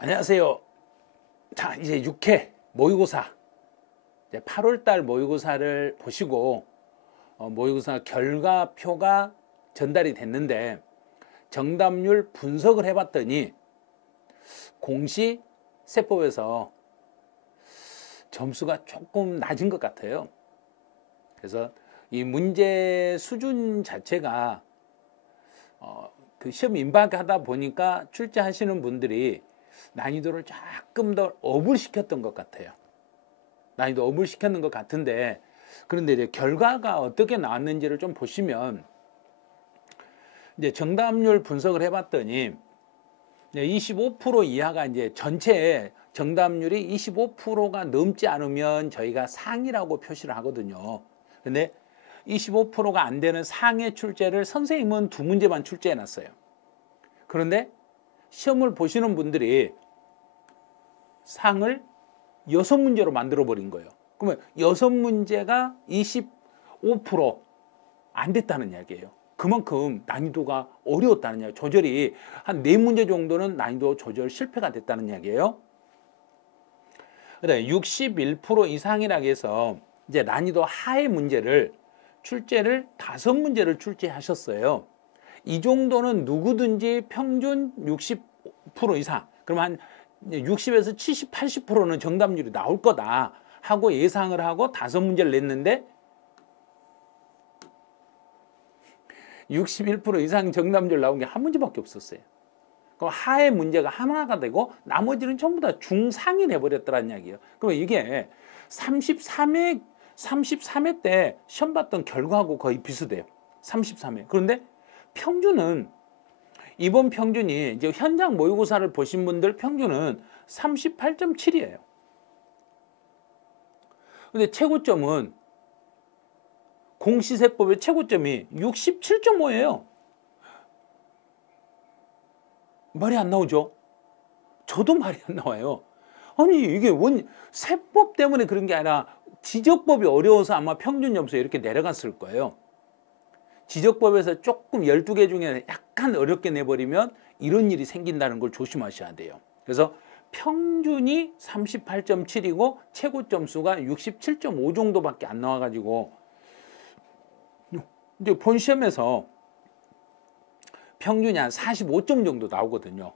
안녕하세요. 자, 이제 6회 모의고사, 이제 8월달 모의고사를 보시고 모의고사 결과표가 전달이 됐는데 정답률 분석을 해봤더니 공시세법에서 점수가 조금 낮은 것 같아요. 그래서 이 문제 수준 자체가 그 시험 임박하다 보니까 출제하시는 분들이 난이도를 조금 더 업을 시켰던 것 같아요. 난이도 업을 시켰는 것 같은데, 그런데 이제 결과가 어떻게 나왔는지를 좀 보시면, 이제 정답률 분석을 해봤더니 25% 이하가 이제 전체 정답률이 25%가 넘지 않으면 저희가 상이라고 표시를 하거든요. 근데 25%가 안 되는 상해 출제를 선생님은 2문제만 출제해 놨어요. 그런데 시험을 보시는 분들이 상을 6문제로 만들어 버린 거예요. 그러면 6문제가 25% 안 됐다는 이야기예요. 그만큼 난이도가 어려웠다는 이야기예요. 조절이 한 4문제 정도는 난이도 조절 실패가 됐다는 이야기예요. 그다음에 61% 이상이라고 해서 이제 난이도 하의 문제를 출제를 5문제를 출제하셨어요. 이 정도는 누구든지 평균 60% 이상, 그럼 한 60에서 70, 80%는 정답률이 나올 거다 하고 예상을 하고 5문제를 냈는데 61% 이상 정답률 나온 게 한 문제밖에 없었어요. 그럼 하의 문제가 하나가 되고 나머지는 전부 다 중상이 돼버렸더란 이야기예요. 그러면 이게 33회 때 시험 봤던 결과하고 거의 비슷해요. 33회. 그런데 평균은, 이번 평균이 이제 현장 모의고사를 보신 분들 평균은 38.7이에요. 근데 최고점은 공시세법의 최고점이 67.5예요. 말이 안 나오죠? 저도 말이 안 나와요. 아니 이게 세법 때문에 그런 게 아니라 지적법이 어려워서 아마 평균 점수 이렇게 내려갔을 거예요. 지적법에서 조금 12개 중에 약간 어렵게 내버리면 이런 일이 생긴다는 걸 조심하셔야 돼요. 그래서 평균이 38.7이고 최고 점수가 67.5 정도밖에 안 나와가지고 이제 본 시험에서 평균이 한 45점 정도 나오거든요.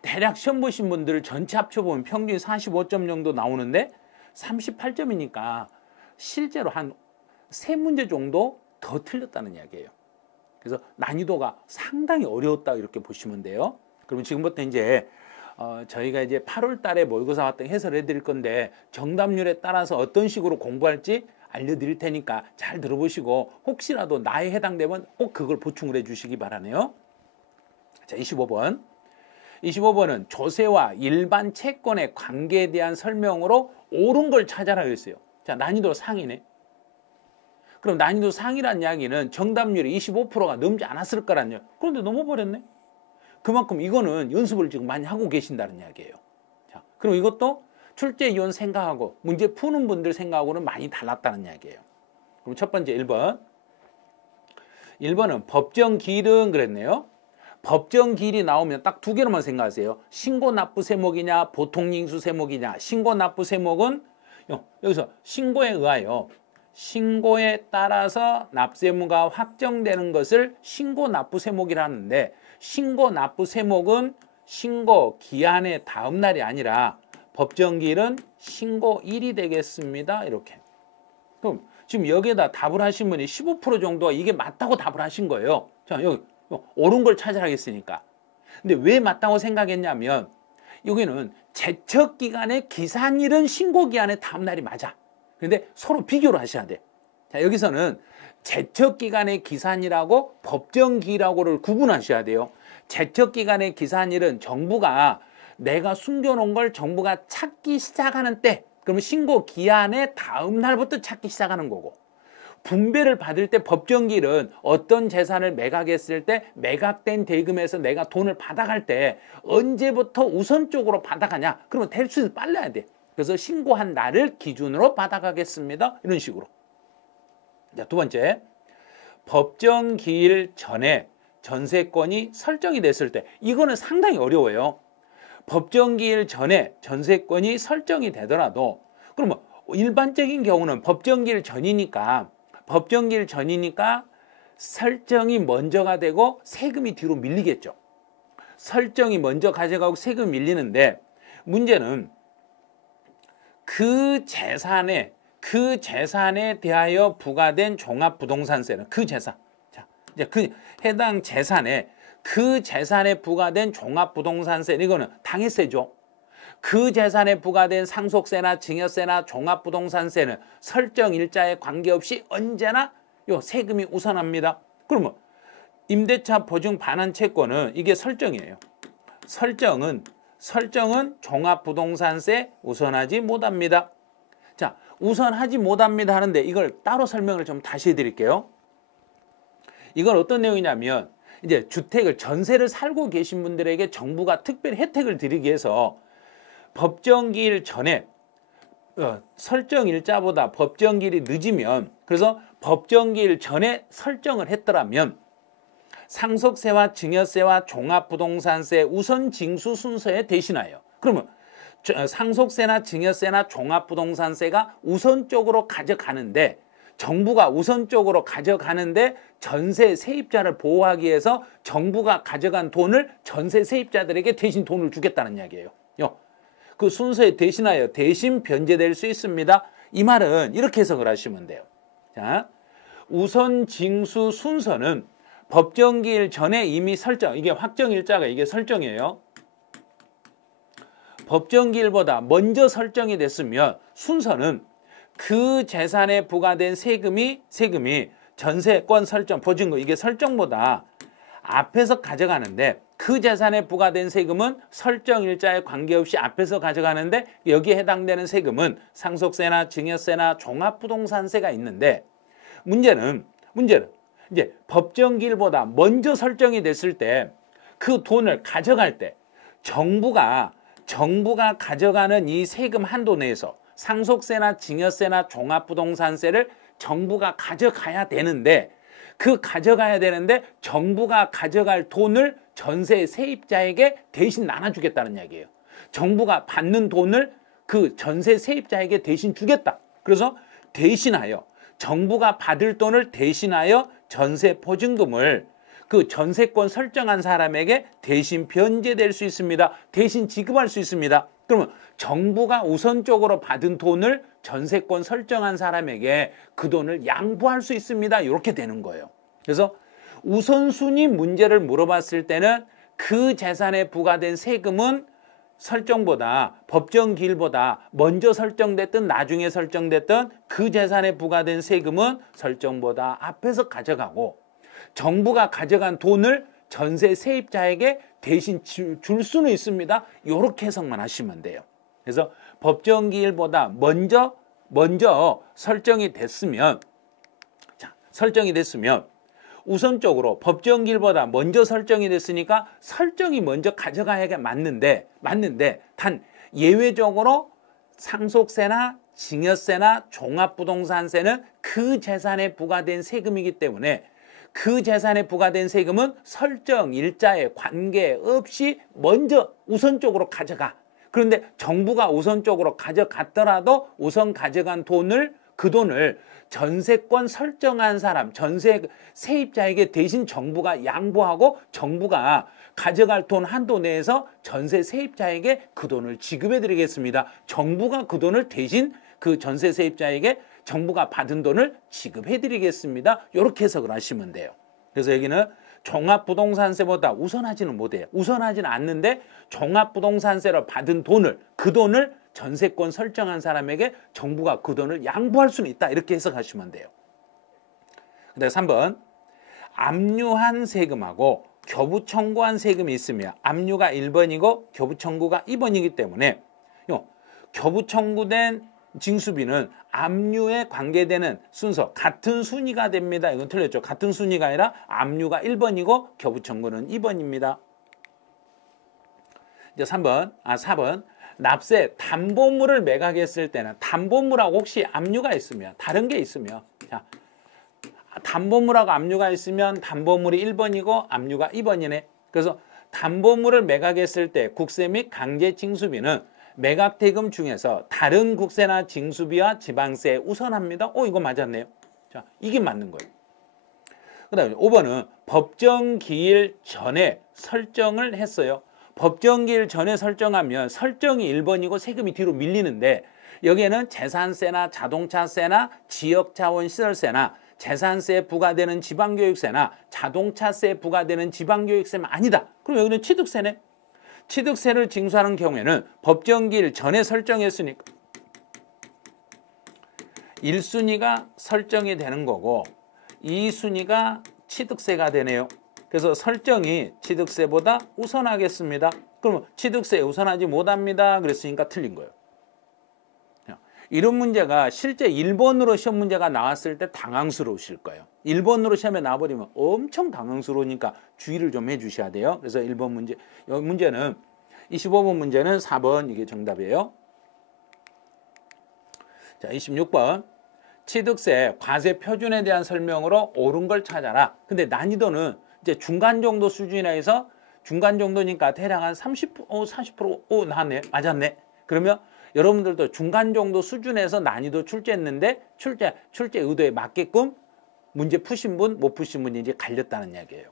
대략 시험 보신 분들 전체 합쳐보면 평균이 45점 정도 나오는데 38점이니까 실제로 한 3문제 정도 더 틀렸다는 이야기예요. 그래서 난이도가 상당히 어려웠다 이렇게 보시면 돼요. 그러면 지금부터 이제 저희가 이제 8월 달에 모의고사 같은 해설해 드릴 건데 정답률에 따라서 어떤 식으로 공부할지 알려드릴 테니까 잘 들어보시고 혹시라도 나에 해당되면 꼭 그걸 보충을 해 주시기 바라네요. 자, 25번. 25번은 조세와 일반 채권의 관계에 대한 설명으로 옳은 걸 찾아라 그랬어요. 자, 난이도 상이네. 그럼 난이도 상이란 이야기는 정답률이 25%가 넘지 않았을 거란 이야기. 그런데 넘어버렸네. 그만큼 이거는 연습을 지금 많이 하고 계신다는 이야기예요. 자, 그럼 이것도 출제위원 생각하고 문제 푸는 분들 생각하고는 많이 달랐다는 이야기예요. 그럼 첫 번째 1번. 1번은 법정기일은 그랬네요. 법정기일이 나오면 딱 2개로만 생각하세요. 신고납부 세목이냐 보통징수 세목이냐. 신고납부 세목은 여기서 신고에 의하여 신고에 따라서 납세무가 확정되는 것을 신고납부 세목이라 하는데 신고납부 세목은 신고 기한의 다음 날이 아니라 법정기일은 신고일이 되겠습니다. 이렇게. 그럼 지금 여기에다 답을 하신 분이 15% 정도가 이게 맞다고 답을 하신 거예요. 자, 여기 옳은 걸 찾아야겠으니까. 근데 왜 맞다고 생각했냐면 여기는 제척기간의 기산일은 신고기한의 다음 날이 맞아. 그런데 서로 비교를 하셔야 돼. 자, 여기서는 제척기간의 기산일하고 법정기일하고를 구분하셔야 돼요. 제척기간의 기산일은 정부가 내가 숨겨놓은 걸 정부가 찾기 시작하는 때, 그러면 신고기한의 다음 날부터 찾기 시작하는 거고, 분배를 받을 때 법정기일은 어떤 재산을 매각했을 때 매각된 대금에서 내가 돈을 받아갈 때 언제부터 우선적으로 받아가냐, 그러면 대수는 빨라야 돼. 그래서 신고한 날을 기준으로 받아가겠습니다. 이런 식으로. 자, 두 번째, 법정기일 전에 전세권이 설정이 됐을 때, 이거는 상당히 어려워요. 법정기일 전에 전세권이 설정이 되더라도 그러면 일반적인 경우는 법정기일 전이니까 설정이 먼저가 되고 세금이 뒤로 밀리겠죠. 설정이 먼저 가져가고 세금이 밀리는데 문제는 그 재산에 대하여 부과된 종합부동산세는 그 재산. 자, 이제 그 해당 재산에 부과된 종합부동산세 이거는 당해세죠. 그 재산에 부과된 상속세나 증여세나 종합부동산세는 설정 일자에 관계없이 언제나 요 세금이 우선합니다. 그러면 임대차 보증 반환 채권은 이게 설정이에요. 설정은 종합부동산세 우선하지 못합니다. 자, 우선하지 못합니다 하는데 이걸 따로 설명을 좀 다시 해드릴게요. 이건 어떤 내용이냐면 이제 주택을 전세를 살고 계신 분들에게 정부가 특별 혜택을 드리기 위해서 법정기일 전에 설정 일자보다 법정기일이 늦으면 그래서 법정기일 전에 설정을 했더라면 상속세와 증여세와 종합부동산세 우선 징수 순서에 대신하여 그러면 상속세나 증여세나 종합부동산세가 우선적으로 가져가는데 정부가 우선적으로 가져가는데 전세 세입자를 보호하기 위해서 정부가 가져간 돈을 전세 세입자들에게 대신 돈을 주겠다는 이야기예요. 그 순서에 대신하여 대신 변제될 수 있습니다. 이 말은 이렇게 해석을 하시면 돼요. 자, 우선 징수 순서는 법정기일 전에 이미 설정, 이게 확정일자가 이게 설정이에요. 법정기일보다 먼저 설정이 됐으면 순서는 그 재산에 부과된 세금이 전세권 설정, 보증금 이게 설정보다 앞에서 가져가는데 그 재산에 부과된 세금은 설정 일자에 관계없이 앞에서 가져가는데 여기에 해당되는 세금은 상속세나 증여세나 종합부동산세가 있는데 문제는 이제 법정기일보다 먼저 설정이 됐을 때 그 돈을 가져갈 때 정부가 가져가는 이 세금 한도 내에서 상속세나 증여세나 종합부동산세를 정부가 가져가야 되는데 정부가 가져갈 돈을 전세 세입자에게 대신 나눠주겠다는 이야기예요. 정부가 받는 돈을 그 전세 세입자에게 대신 주겠다. 그래서 대신하여 정부가 받을 돈을 대신하여 전세 보증금을 그 전세권 설정한 사람에게 대신 변제될 수 있습니다. 대신 지급할 수 있습니다. 그러면 정부가 우선적으로 받은 돈을 전세권 설정한 사람에게 그 돈을 양보할 수 있습니다. 이렇게 되는 거예요. 그래서 우선순위 문제를 물어봤을 때는 그 재산에 부과된 세금은 설정보다 법정기일보다 먼저 설정됐든 나중에 설정됐든 그 재산에 부과된 세금은 설정보다 앞에서 가져가고 정부가 가져간 돈을 전세 세입자에게 대신 줄 수는 있습니다. 이렇게 해석만 하시면 돼요. 그래서 법정기일보다 먼저 설정이 됐으면 우선적으로 법정기일보다 먼저 설정이 됐으니까 설정이 먼저 가져가야 맞는데 단 예외적으로 상속세나 증여세나 종합부동산세는 그 재산에 부과된 세금이기 때문에 그 재산에 부과된 세금은 설정 일자에 관계없이 먼저 우선적으로 가져가. 그런데 정부가 우선적으로 가져갔더라도 우선 가져간 그 돈을 전세권 설정한 사람, 전세 세입자에게 대신 정부가 양보하고 정부가 가져갈 돈 한도 내에서 전세 세입자에게 그 돈을 지급해 드리겠습니다. 정부가 그 돈을 대신 그 전세 세입자에게 정부가 받은 돈을 지급해 드리겠습니다. 이렇게 해석을 하시면 돼요. 그래서 여기는 종합부동산세보다 우선하지는 못해요. 우선하지는 않는데 종합부동산세로 받은 그 돈을 전세권 설정한 사람에게 정부가 그 돈을 양보할 수는 있다. 이렇게 해석하시면 돼요. 그다음 3번. 압류한 세금하고 교부 청구한 세금이 있으며 압류가 1번이고 교부 청구가 2번이기 때문에 교부 청구된 징수비는 압류에 관계되는 순서 같은 순위가 됩니다. 이건 틀렸죠. 같은 순위가 아니라 압류가 1번이고 교부 청구는 2번입니다. 이제 4번. 납세 담보물을 매각했을 때는 담보물하고 혹시 압류가 있으면 다른 게 있으면 담보물하고 압류가 있으면 담보물이 1번이고 압류가 2번이네. 그래서 담보물을 매각했을 때 국세 및 강제 징수비는 매각 대금 중에서 다른 국세나 징수비와 지방세에 우선합니다. 이거 맞았네요. 자, 이게 맞는 거예요. 그 다음에 5번은 법정기일 전에 설정을 했어요. 법정기일 전에 설정하면 설정이 1번이고 세금이 뒤로 밀리는데 여기에는 재산세나 자동차세나 지역자원시설세나 재산세에 부과되는 지방교육세나 자동차세에 부과되는 지방교육세만 아니다. 그럼 여기는 취득세네. 취득세를 징수하는 경우에는 법정기일 전에 설정했으니까 1순위가 설정이 되는 거고 2순위가 취득세가 되네요. 그래서 설정이 취득세보다 우선하겠습니다. 그러면 취득세에 우선하지 못합니다. 그랬으니까 틀린 거예요. 이런 문제가 실제 1번으로 시험 문제가 나왔을 때 당황스러우실 거예요. 1번으로 시험에 나와버리면 엄청 당황스러우니까 주의를 좀 해주셔야 돼요. 그래서 1번 문제, 여기 문제는 25번 문제는 4번 이게 정답이에요. 자, 26번. 취득세 과세 표준에 대한 설명으로 옳은 걸 찾아라. 근데 난이도는 이제 중간 정도 수준이라 해서 중간 정도니까 대략 한 30%, 40%, 나왔네. 맞았네. 그러면 여러분들도 중간 정도 수준에서 난이도 출제했는데 출제 의도에 맞게끔 문제 푸신 분, 못 푸신 분이 이제 갈렸다는 이야기예요.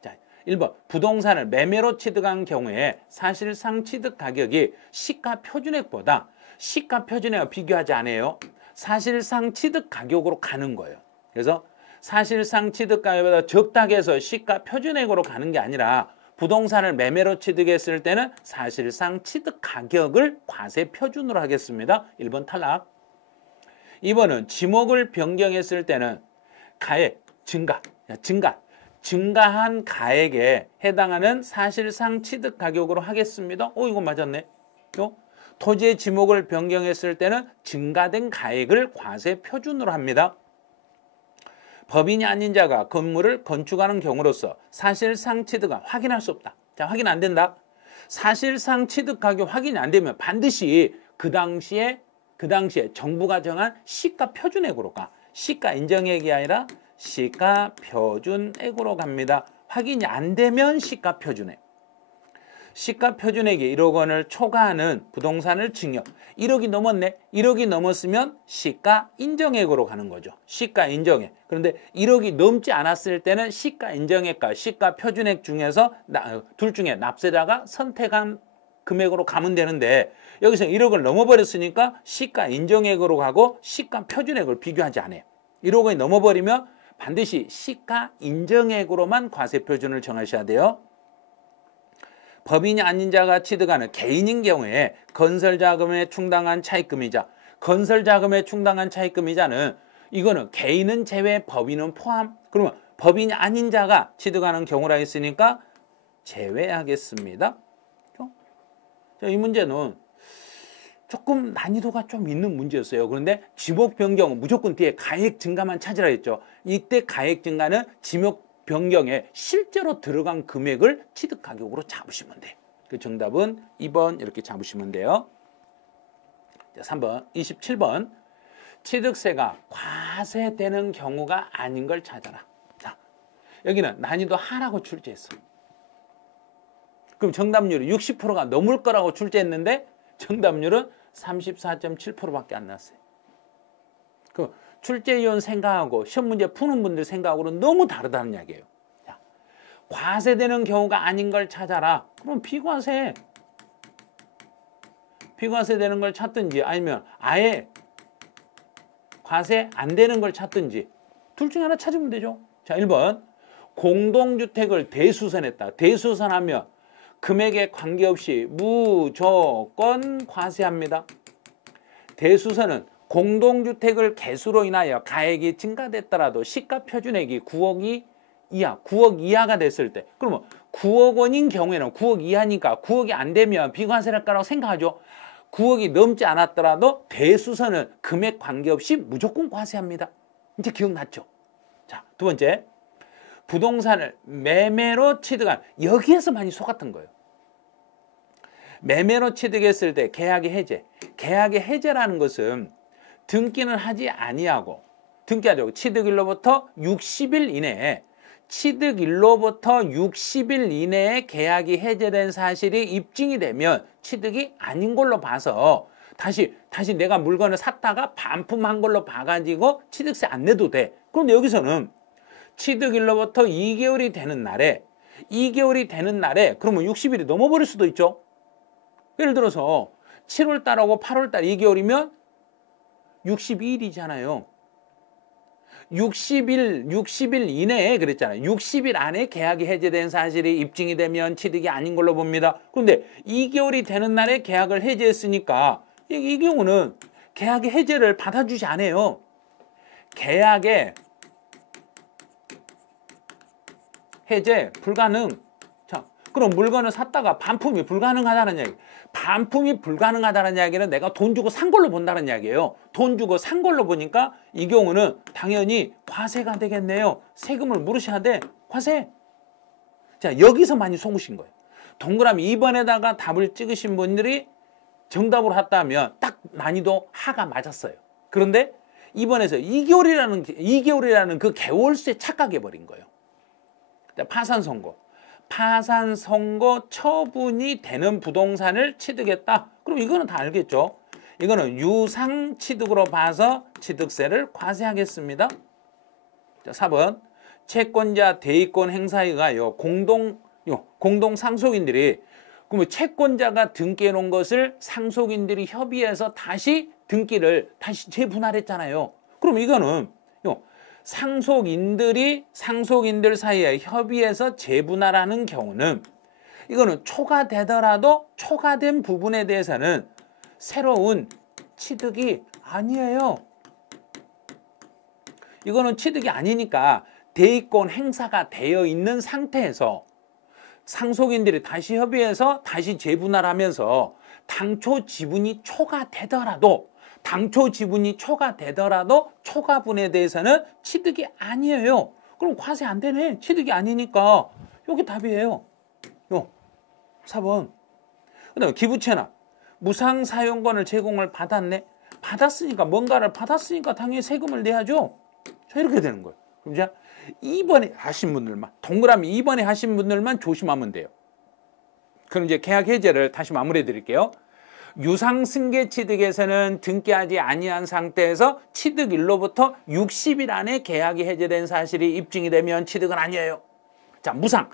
자, 1번. 부동산을 매매로 취득한 경우에 사실상 취득 가격이 시가 표준액보다 시가 표준액과 비교하지 않아요. 사실상 취득 가격으로 가는 거예요. 그래서 사실상 취득 가격보다 적다고 해서 시가 표준액으로 가는 게 아니라 부동산을 매매로 취득했을 때는 사실상 취득 가격을 과세 표준으로 하겠습니다. 1번 탈락. 2번은 지목을 변경했을 때는 가액, 증가한 가액에 해당하는 사실상 취득 가격으로 하겠습니다. 이거 맞았네. 토지의 지목을 변경했을 때는 증가된 가액을 과세 표준으로 합니다. 법인이 아닌 자가 건물을 건축하는 경우로서 사실상 취득은 확인할 수 없다. 자, 확인 안 된다. 사실상 취득 가격 확인이 안 되면 반드시 그 당시에 정부가 정한 시가 표준액으로 가. 시가 인정액이 아니라 시가 표준액으로 갑니다. 확인이 안 되면 시가 표준액. 시가 표준액이 1억 원을 초과하는 부동산을 증여. 1억이 넘었네. 1억이 넘었으면 시가 인정액으로 가는 거죠. 시가 인정액. 그런데 1억이 넘지 않았을 때는 시가 인정액과 시가 표준액 중에서 둘 중에 납세자가 선택한 금액으로 가면 되는데 여기서 1억을 넘어버렸으니까 시가 인정액으로 가고 시가 표준액을 비교하지 않아요. 1억 원이 넘어버리면 반드시 시가 인정액으로만 과세 표준을 정하셔야 돼요. 법인이 아닌 자가 취득하는 개인인 경우에 건설자금에 충당한 차입금이자 건설자금에 충당한 차입금이자는 이거는 개인은 제외 법인은 포함. 그러면 법인이 아닌 자가 취득하는 경우라 했으니까 제외하겠습니다. 자, 이 문제는 조금 난이도가 좀 있는 문제였어요. 그런데 지목 변경은 무조건 뒤에 가액 증가만 찾으라 했죠. 이때 가액 증가는 지목 변경에 실제로 들어간 금액을 취득 가격으로 잡으시면 돼. 그 정답은 2번 이렇게 잡으시면 돼요. 자, 3번, 27번. 취득세가 과세되는 경우가 아닌 걸 찾아라. 자, 여기는 난이도 하라고 출제했어. 그럼 정답률이 60%가 넘을 거라고 출제했는데 정답률은 34.7%밖에 안 났어요. 그 출제위원 생각하고 시험 문제 푸는 분들 생각하고는 너무 다르다는 이야기예요. 자, 과세되는 경우가 아닌 걸 찾아라. 그럼 비과세 되는 걸 찾든지 아니면 아예 과세 안 되는 걸 찾든지 둘 중에 하나 찾으면 되죠. 자, 1번. 공동주택을 대수선했다. 대수선하면 금액에 관계없이 무조건 과세합니다. 대수선은 공동주택을 개수로 인하여 가액이 증가됐더라도 시가 표준액이 9억 이하가 됐을 때, 그러면 9억 원인 경우에는 9억 이하니까 9억이 안 되면 비과세할 거라고 생각하죠. 9억이 넘지 않았더라도 대수선은 금액 관계없이 무조건 과세합니다. 이제 기억났죠? 자, 두 번째. 부동산을 매매로 취득한, 여기에서 많이 속았던 거예요. 매매로 취득했을 때 계약의 해제. 계약의 해제라는 것은 등기는 하지 아니하고, 등기하죠. 취득일로부터 60일 이내에 취득일로부터 60일 이내에 계약이 해제된 사실이 입증이 되면 취득이 아닌 걸로 봐서 다시 내가 물건을 샀다가 반품한 걸로 봐가지고 취득세 안 내도 돼. 그런데 여기서는 취득일로부터 2개월이 되는 날에 그러면 60일이 넘어버릴 수도 있죠. 예를 들어서 7월 달하고 8월 달 2개월이면 62일이잖아요. 60일 이내에 그랬잖아요. 60일 안에 계약이 해제된 사실이 입증이 되면 취득이 아닌 걸로 봅니다. 그런데 2개월이 되는 날에 계약을 해제했으니까 이 경우는 계약의 해제를 받아주지 않아요. 계약의 해제 불가능. 자, 그럼 물건을 샀다가 반품이 불가능하다는 얘기. 반품이 불가능하다는 이야기는 내가 돈 주고 산 걸로 본다는 이야기예요. 돈 주고 산 걸로 보니까 이 경우는 당연히 과세가 되겠네요. 세금을 물으셔야 돼. 과세. 자, 여기서 많이 속으신 거예요. 동그라미 2번에다가 답을 찍으신 분들이 정답으로 했다면 딱 난이도 하가 맞았어요. 그런데 2번에서 2개월이라는 그 개월수에 착각해버린 거예요. 파산 선고 처분이 되는 부동산을 취득했다. 그럼 이거는 다 알겠죠. 이거는 유상 취득으로 봐서 취득세를 과세하겠습니다. 자, 4번 채권자 대의권 행사에 의하여 공동 상속인들이 그러면 채권자가 등기해 놓은 것을 상속인들이 협의해서 다시 등기를 다시 재분할했잖아요. 그럼 이거는 상속인들 사이에 협의해서 재분할하는 경우는 이거는 초과되더라도 초과된 부분에 대해서는 새로운 취득이 아니에요. 이거는 취득이 아니니까 대의권 행사가 되어 있는 상태에서 상속인들이 다시 협의해서 다시 재분할하면서 당초 지분이 초과되더라도 초과분에 대해서는 취득이 아니에요. 그럼 과세 안 되네. 취득이 아니니까 여기 답이에요. 4번. 그 다음에 기부채납. 무상사용권을 제공을 받았네. 뭔가를 받았으니까 당연히 세금을 내야죠. 자, 이렇게 되는 거예요. 그럼 자, 2번에 하신 분들만, 동그라미 2번에 하신 분들만 조심하면 돼요. 그럼 이제 계약 해제를 다시 마무리해 드릴게요. 유상승계 취득에서는 등기하지 아니한 상태에서 취득일로부터 60일 안에 계약이 해제된 사실이 입증이 되면 취득은 아니에요. 자, 무상.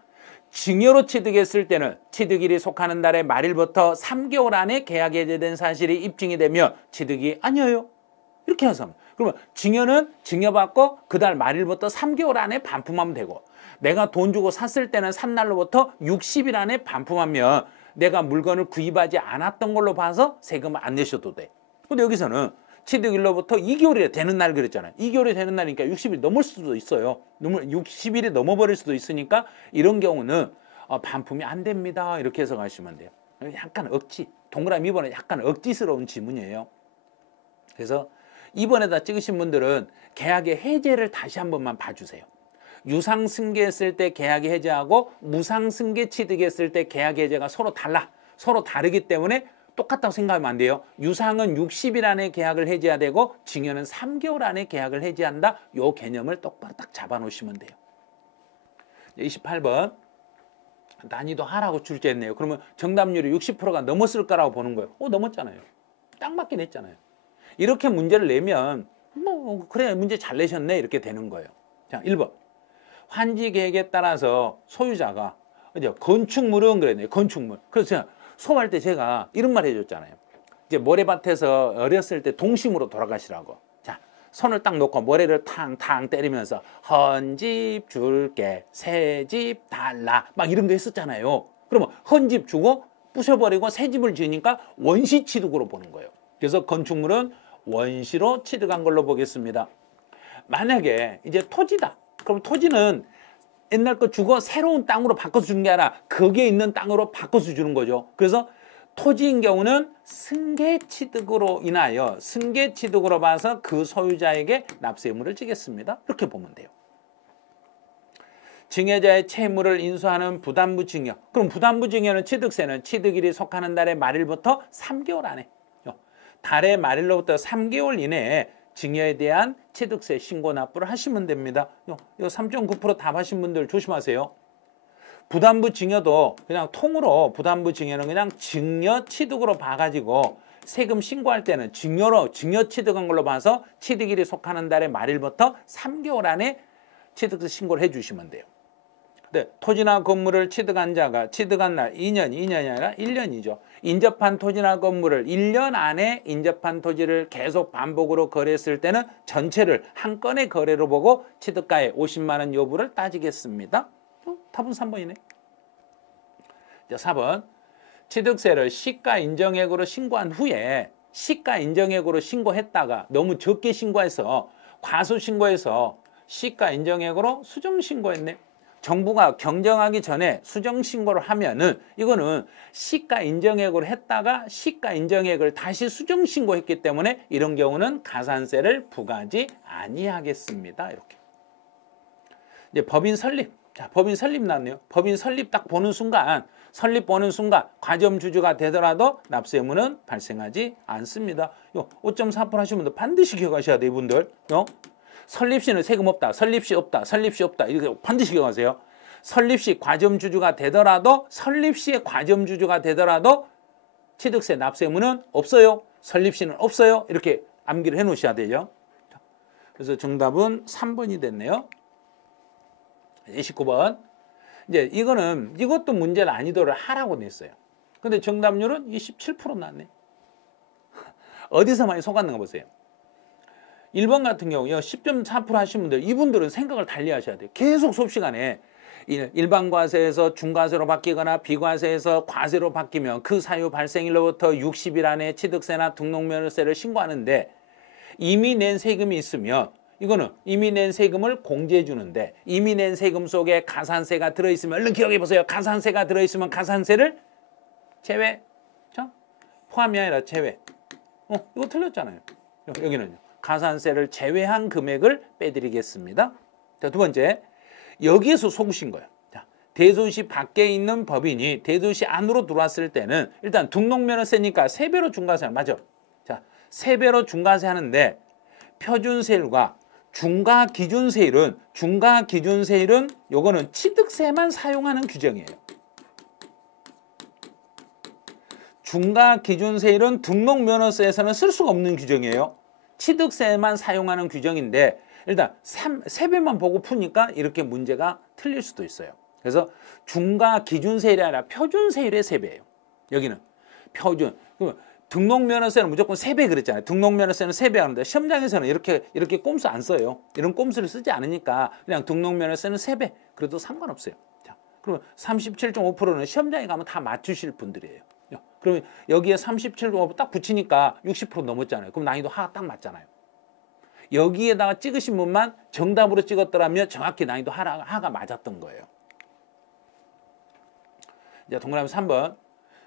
증여로 취득했을 때는 취득일이 속하는 달의 말일부터 3개월 안에 계약이 해제된 사실이 입증이 되면 취득이 아니에요. 이렇게 해서 그러면 증여는 증여받고 그 달 말일부터 3개월 안에 반품하면 되고 내가 돈 주고 샀을 때는 산 날로부터 60일 안에 반품하면 내가 물건을 구입하지 않았던 걸로 봐서 세금을 안 내셔도 돼. 근데 여기서는 취득일로부터 2개월이 되는 날 그랬잖아요. 2개월이 되는 날이니까 60일 넘을 수도 있어요. 60일이 넘어버릴 수도 있으니까 이런 경우는 반품이 안 됩니다. 이렇게 해서 가시면 돼요. 약간 동그라미 2번은 약간 억지스러운 지문이에요. 그래서 2번에다 찍으신 분들은 계약의 해제를 다시 한 번만 봐주세요. 유상승계했을 때 계약이 해제하고 무상승계 취득했을 때 계약 해제가 서로 다르기 때문에 똑같다고 생각하면 안 돼요. 유상은 60일 안에 계약을 해제해야 되고 증여는 3개월 안에 계약을 해제한다. 이 개념을 똑바로 딱 잡아놓으시면 돼요. 28번 난이도 하라고 출제했네요. 그러면 정답률이 60%가 넘었을 거라고 보는 거예요. 넘었잖아요. 딱 맞긴 했잖아요. 이렇게 문제를 내면 그래 문제 잘 내셨네 이렇게 되는 거예요. 자, 1번 환지 계획에 따라서 소유자가 이제 건축물은 그랬네요. 건축물. 그래서 제가 수업할 때 제가 이런 말 해줬잖아요. 이제 모래밭에서 어렸을 때 동심으로 돌아가시라고. 자, 손을 딱 놓고 모래를 탕탕 때리면서 헌집 줄게, 새집 달라 막 이런 거 했었잖아요. 그러면 헌집 주고 부셔버리고 새집을 지으니까 원시 취득으로 보는 거예요. 그래서 건축물은 원시로 취득한 걸로 보겠습니다. 만약에 이제 토지다. 그럼 토지는 옛날 거 주고 새로운 땅으로 바꿔서 주는 게 아니라 거기에 있는 땅으로 바꿔서 주는 거죠. 그래서 토지인 경우는 승계취득으로 인하여 승계취득으로 봐서 그 소유자에게 납세 의무를 지겠습니다. 이렇게 보면 돼요. 증여자의 채무를 인수하는 부담부 증여. 그럼 부담부 증여는 취득세는 취득일이 속하는 달의 말일부터 3개월 안에 달의 말일로부터 3개월 이내에 증여에 대한 취득세 신고 납부를 하시면 됩니다. 요 3.9% 답하신 분들 조심하세요. 부담부 증여도 그냥 통으로 부담부 증여는 그냥 증여 취득으로 봐가지고 세금 신고할 때는 증여 취득한 걸로 봐서 취득일이 속하는 달의 말일부터 3개월 안에 취득세 신고를 해주시면 돼요. 네, 토지나 건물을 취득한 자가 취득한 날 2년이 아니라 1년이죠. 인접한 토지나 건물을 1년 안에 인접한 토지를 계속 반복으로 거래했을 때는 전체를 한 건의 거래로 보고 취득가의 50만 원 여부를 따지겠습니다. 답은 3번이네. 자, 4번. 취득세를 시가 인정액으로 신고한 후에 시가 인정액으로 신고했다가 너무 적게 신고해서 과소 신고해서 시가 인정액으로 수정 신고했네. 정부가 경정하기 전에 수정 신고를 하면은 이거는 시가 인정액으로 했다가 시가 인정액을 다시 수정 신고했기 때문에 이런 경우는 가산세를 부과하지 아니하겠습니다. 이렇게. 이제 법인 설립. 자, 법인 설립 나왔네요. 법인 설립 딱 보는 순간 과점 주주가 되더라도 납세 의무는 발생하지 않습니다. 5.4% 하시는 분들 반드시 기억하셔야 돼요, 이분들. 설립시는 세금 없다, 설립시 없다, 설립시 없다. 이렇게 반드시 기억하세요. 설립시 과점 주주가 되더라도 설립시의 과점 주주가 되더라도 취득세 납세 의무는 없어요. 설립시는 없어요. 이렇게 암기를 해 놓으셔야 되죠. 그래서 정답은 3번이 됐네요. 29번. 이제 이것도 문제 난이도를 하라고 냈어요. 근데 정답률은 27% 나왔네. 어디서 많이 속았는가 보세요. 1번 같은 경우 10.4% 하신 분들, 이분들은 생각을 달리 하셔야 돼요. 계속 수업 시간에 일반 과세에서 중과세로 바뀌거나 비과세에서 과세로 바뀌면 그 사유 발생일로부터 60일 안에 취득세나 등록면허세를 신고하는데 이미 낸 세금이 있으면 이거는 이미 낸 세금을 공제해 주는데 이미 낸 세금 속에 가산세가 들어있으면 얼른 기억해 보세요. 가산세가 들어있으면 가산세를 제외. 자, 포함이 아니라 제외. 이거 틀렸잖아요. 여기는요. 가산세를 제외한 금액을 빼드리겠습니다. 자, 두 번째. 여기에서 속으신 거예요. 자, 대도시 밖에 있는 법인이 대도시 안으로 들어왔을 때는 일단 등록면허세니까 3배로 중과세 맞아. 자, 3배로 중과세 하는데 표준세율과 중과기준세율은 요거는 취득세만 사용하는 규정이에요. 중과기준세율은 등록면허세에서는 쓸 수가 없는 규정이에요. 취득세만 사용하는 규정인데 일단 3배만 보고 푸니까 이렇게 문제가 틀릴 수도 있어요. 그래서 중과기준세율이 아니라 표준세율의 3배예요. 여기는 표준. 등록면허세는 무조건 3배 그랬잖아요. 등록면허세는 3배 하는데 시험장에서는 이렇게 꼼수 안 써요. 이런 꼼수를 쓰지 않으니까 그냥 등록면허세는 3배. 그래도 상관없어요. 자, 그러면 37.5%는 시험장에 가면 다 맞추실 분들이에요. 그러면 여기에 37.5% 딱 붙이니까 60% 넘었잖아요. 그럼 난이도 하가 딱 맞잖아요. 여기에다가 찍으신 분만 정답으로 찍었더라면 정확히 난이도 하가 맞았던 거예요. 이제 동그라미 3번.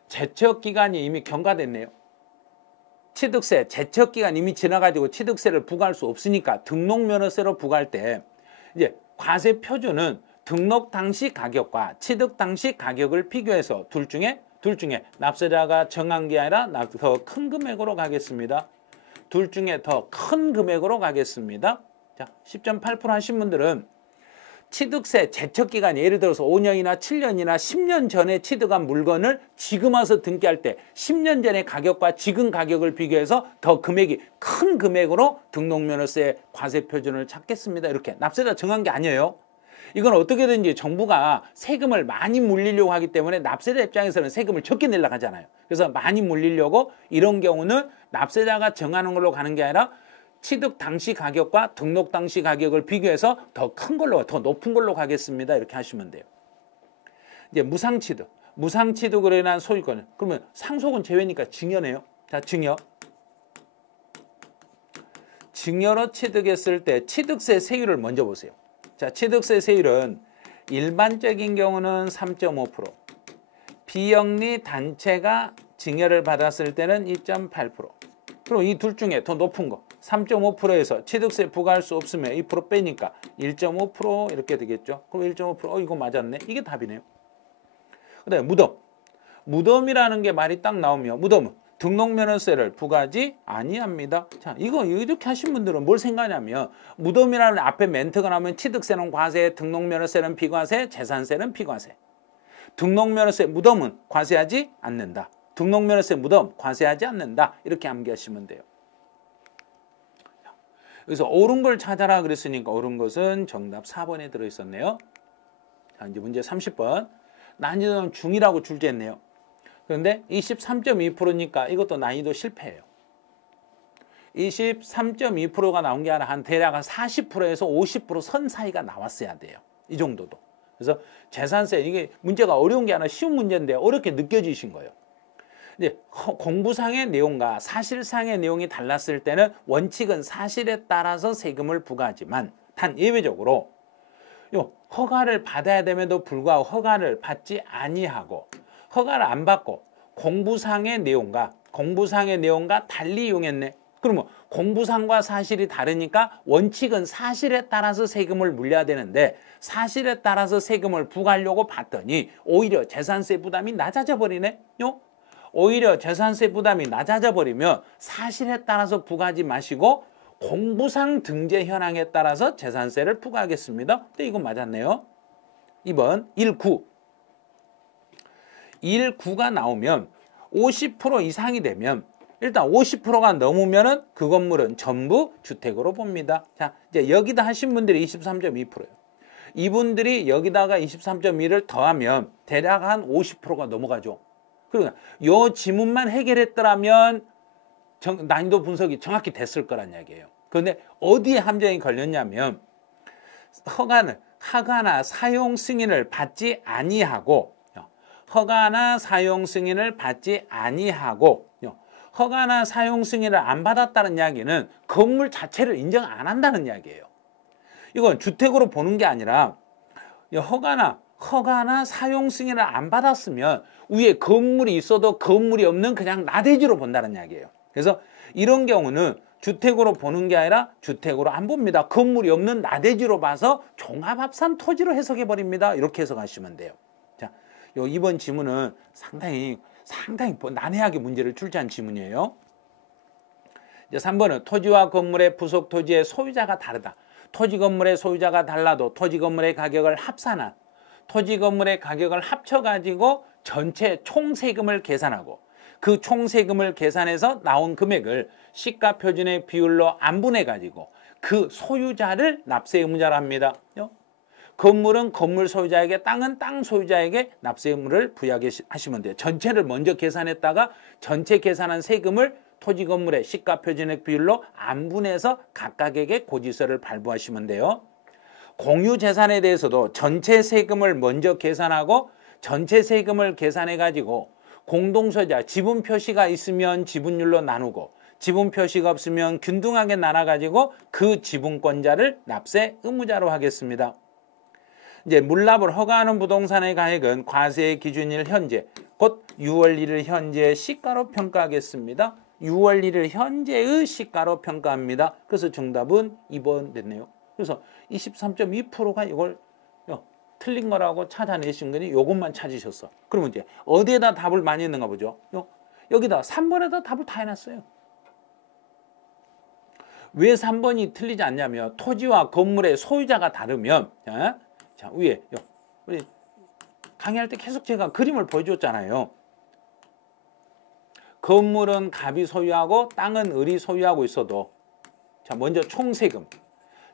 제척기간이 이미 경과됐네요. 취득세, 제척기간 이미 지나가지고 취득세를 부과할 수 없으니까 등록면허세로 부과할 때 이제 과세 표준은 등록 당시 가격과 취득 당시 가격을 비교해서 둘 중에 납세자가 정한 게 아니라 더 큰 금액으로 가겠습니다. 둘 중에 더 큰 금액으로 가겠습니다. 자, 10.8% 하신 분들은 취득세 제척기간이 예를 들어서 5년이나 7년이나 10년 전에 취득한 물건을 지금 와서 등기할 때 10년 전의 가격과 지금 가격을 비교해서 더 금액이 큰 금액으로 등록면허세 과세 표준을 찾겠습니다. 이렇게 납세자 정한 게 아니에요. 이건 어떻게든지 정부가 세금을 많이 물리려고 하기 때문에 납세자 입장에서는 세금을 적게 내려고 하잖아요. 그래서 많이 물리려고 이런 경우는 납세자가 정하는 걸로 가는 게 아니라 취득 당시 가격과 등록 당시 가격을 비교해서 더 큰 걸로, 더 높은 걸로 가겠습니다. 이렇게 하시면 돼요. 이제 무상취득. 무상취득으로 인한 소유권. 그러면 상속은 제외니까 증여네요. 자, 증여. 증여로 취득했을 때 취득세 세율을 먼저 보세요. 자, 취득세 세율은 일반적인 경우는 3.5%, 비영리 단체가 증여를 받았을 때는 2.8%. 그럼 이 둘 중에 더 높은 거 3.5%에서 취득세 부과할 수 없으면 2% 빼니까 1.5% 이렇게 되겠죠. 그럼 1.5% 이거 맞았네. 이게 답이네요. 그다음에 무덤. 무덤이라는 게 말이 딱 나오면 무덤은 등록면허세를 부과하지 아니합니다. 자, 이거 이렇게 하신 분들은 뭘 생각하냐면 무덤이라는 앞에 멘트가 나오면 취득세는 과세, 등록면허세는 비과세, 재산세는 비과세. 등록면허세 무덤은 과세하지 않는다. 등록면허세 무덤 과세하지 않는다. 이렇게 암기하시면 돼요. 그래서 옳은 걸 찾아라 그랬으니까 옳은 것은 정답 4번에 들어있었네요. 자, 이제 문제 30번. 난이도는 중이라고 출제했네요. 그런데 23.2%니까 이것도 난이도 실패예요. 23.2%가 나온 게 아니라 한 대략 한 40%에서 50% 선 사이가 나왔어야 돼요. 이 정도도. 그래서 재산세, 이게 문제가 어려운 게 아니라 쉬운 문제인데 어렵게 느껴지신 거예요. 이제 공부상의 내용과 사실상의 내용이 달랐을 때는 원칙은 사실에 따라서 세금을 부과하지만 단 예외적으로 허가를 받아야 됨에도 불구하고 허가를 받지 아니하고 허가를 안 받고 공부상의 내용과 달리 이용했네. 그러면 공부상과 사실이 다르니까 원칙은 사실에 따라서 세금을 물려야 되는데 사실에 따라서 세금을 부과하려고 봤더니 오히려 재산세 부담이 낮아져 버리네. 오히려 재산세 부담이 낮아져 버리면 사실에 따라서 부과하지 마시고 공부상 등재 현황에 따라서 재산세를 부과하겠습니다. 근데 이건 맞았네요. 2번 1.9. 1.9가 나오면 50% 이상이 되면 일단 50%가 넘으면은 그 건물은 전부 주택으로 봅니다. 자, 이제 여기다 하신 분들이 23.2%예요. 이분들이 여기다가 23.2를 더하면 대략 한 50%가 넘어가죠. 그러니까 이 지문만 해결했더라면 난이도 분석이 정확히 됐을 거란 얘기예요. 그런데 어디에 함정이 걸렸냐면 허가나 사용 승인을 받지 아니하고 허가나 사용 승인을 안 받았다는 이야기는 건물 자체를 인정 안 한다는 이야기예요. 이건 주택으로 보는 게 아니라 허가나 사용 승인을 안 받았으면 위에 건물이 있어도 건물이 없는 그냥 나대지로 본다는 이야기예요. 그래서 이런 경우는 주택으로 보는 게 아니라 주택으로 안 봅니다. 건물이 없는 나대지로 봐서 종합합산 토지로 해석해 버립니다. 이렇게 해석하시면 돼요. 자, 요 이번 지문은 상당히 난해하게 문제를 출제한 지문이에요. 이제 3번은 토지와 건물의 부속 토지의 소유자가 다르다. 토지 건물의 소유자가 달라도 토지 건물의 가격을 합산한 토지 건물의 가격을 합쳐가지고 전체 총 세금을 계산하고 그 총 세금을 계산해서 나온 금액을 시가 표준의 비율로 안분해가지고 그 소유자를 납세 의무자로 합니다. 건물은 건물 소유자에게, 땅은 땅 소유자에게 납세 의무를 부여하게 하시면 돼요. 전체를 먼저 계산했다가 전체 계산한 세금을 토지 건물의 시가 표준액 비율로 안분해서 각각에게 고지서를 발부하시면 돼요. 공유 재산에 대해서도 전체 세금을 먼저 계산하고 전체 세금을 계산해 가지고 공동소유자 지분 표시가 있으면 지분율로 나누고 지분 표시가 없으면 균등하게 나눠 가지고 그 지분권자를 납세 의무자로 하겠습니다. 이제 물납을 허가하는 부동산의 가액은 과세의 기준일 현재 곧 6월 1일 현재 시가로 평가하겠습니다. 6월 1일 현재의 시가로 평가합니다. 그래서 정답은 2번 됐네요. 그래서 23.2%가 이걸 틀린 거라고 찾아내신 거니 이것만 찾으셨어. 그러면 이제 어디에다 답을 많이 했는가 보죠. 여기다 3번에다 답을 다 해놨어요. 왜 3번이 틀리지 않냐면 토지와 건물의 소유자가 다르면 자 위에 우리 강의할 때 계속 제가 그림을 보여줬잖아요. 건물은 갑이 소유하고 땅은 을이 소유하고 있어도 자 먼저 총 세금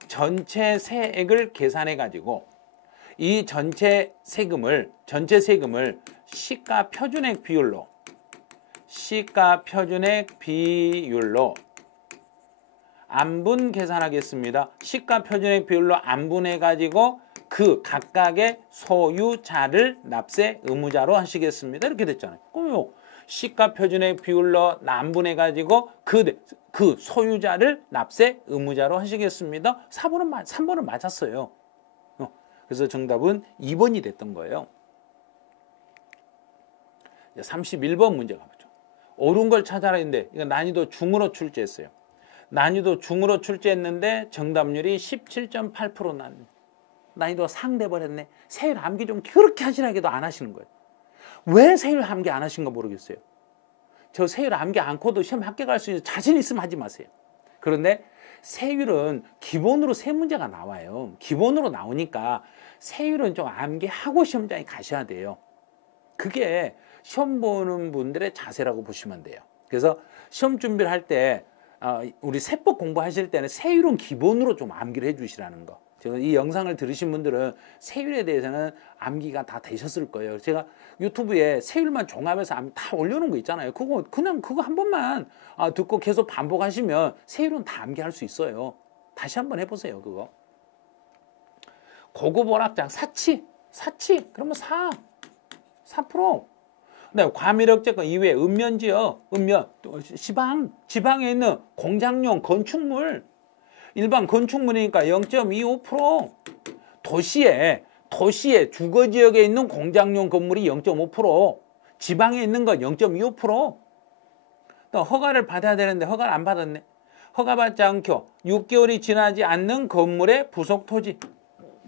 전체 세액을 계산해 가지고 이 전체 세금을 시가 표준액 비율로 안분 계산하겠습니다. 시가 표준액 비율로 안분해 가지고 그 각각의 소유자를 납세 의무자로 하시겠습니다. 이렇게 됐잖아요. 그럼요. 시가 표준액 비율로 안분해 가지고 그 소유자를 납세 의무자로 하시겠습니다. 3번은 맞았어요. 그래서 정답은 2번이 됐던 거예요. 31번 문제 가보죠. 옳은 걸 찾아라 했는데 이거 난이도 중으로 출제했어요. 난이도 중으로 출제했는데 정답률이 17.8% 난이도가 상돼 버렸네. 세율 암기 좀 그렇게 하시라 해도 안 하시는 거예요. 왜 세율 암기 안 하신 거 모르겠어요. 저 세율 암기 않고도 시험 합격할 수 있는 자신 있으면 하지 마세요. 그런데 세율은 기본으로 세 문제가 나와요. 기본으로 나오니까 세율은 좀 암기하고 시험장에 가셔야 돼요. 그게 시험 보는 분들의 자세라고 보시면 돼요. 그래서 시험 준비를 할 때 우리 세법 공부하실 때는 세율은 기본으로 좀 암기를 해주시라는 거. 제가 이 영상을 들으신 분들은 세율에 대해서는 암기가 다 되셨을 거예요. 제가 유튜브에 세율만 종합해서 다 올려놓은 거 있잖아요. 그냥 그거 한 번만 듣고 계속 반복하시면 세율은 다 암기할 수 있어요. 다시 한번 해보세요. 그거. 고급 오락장 사치 그러면 4%. 네, 과밀억제권 이외에 읍면지역, 지방에 있는 공장용 건축물, 일반 건축물이니까 0.25%, 도시에 주거지역에 있는 공장용 건물이 0.5%, 지방에 있는 건 0.25%. 또 허가를 받아야 되는데 허가를 안 받았네. 허가받지 않고 6개월이 지나지 않는 건물의 부속 토지.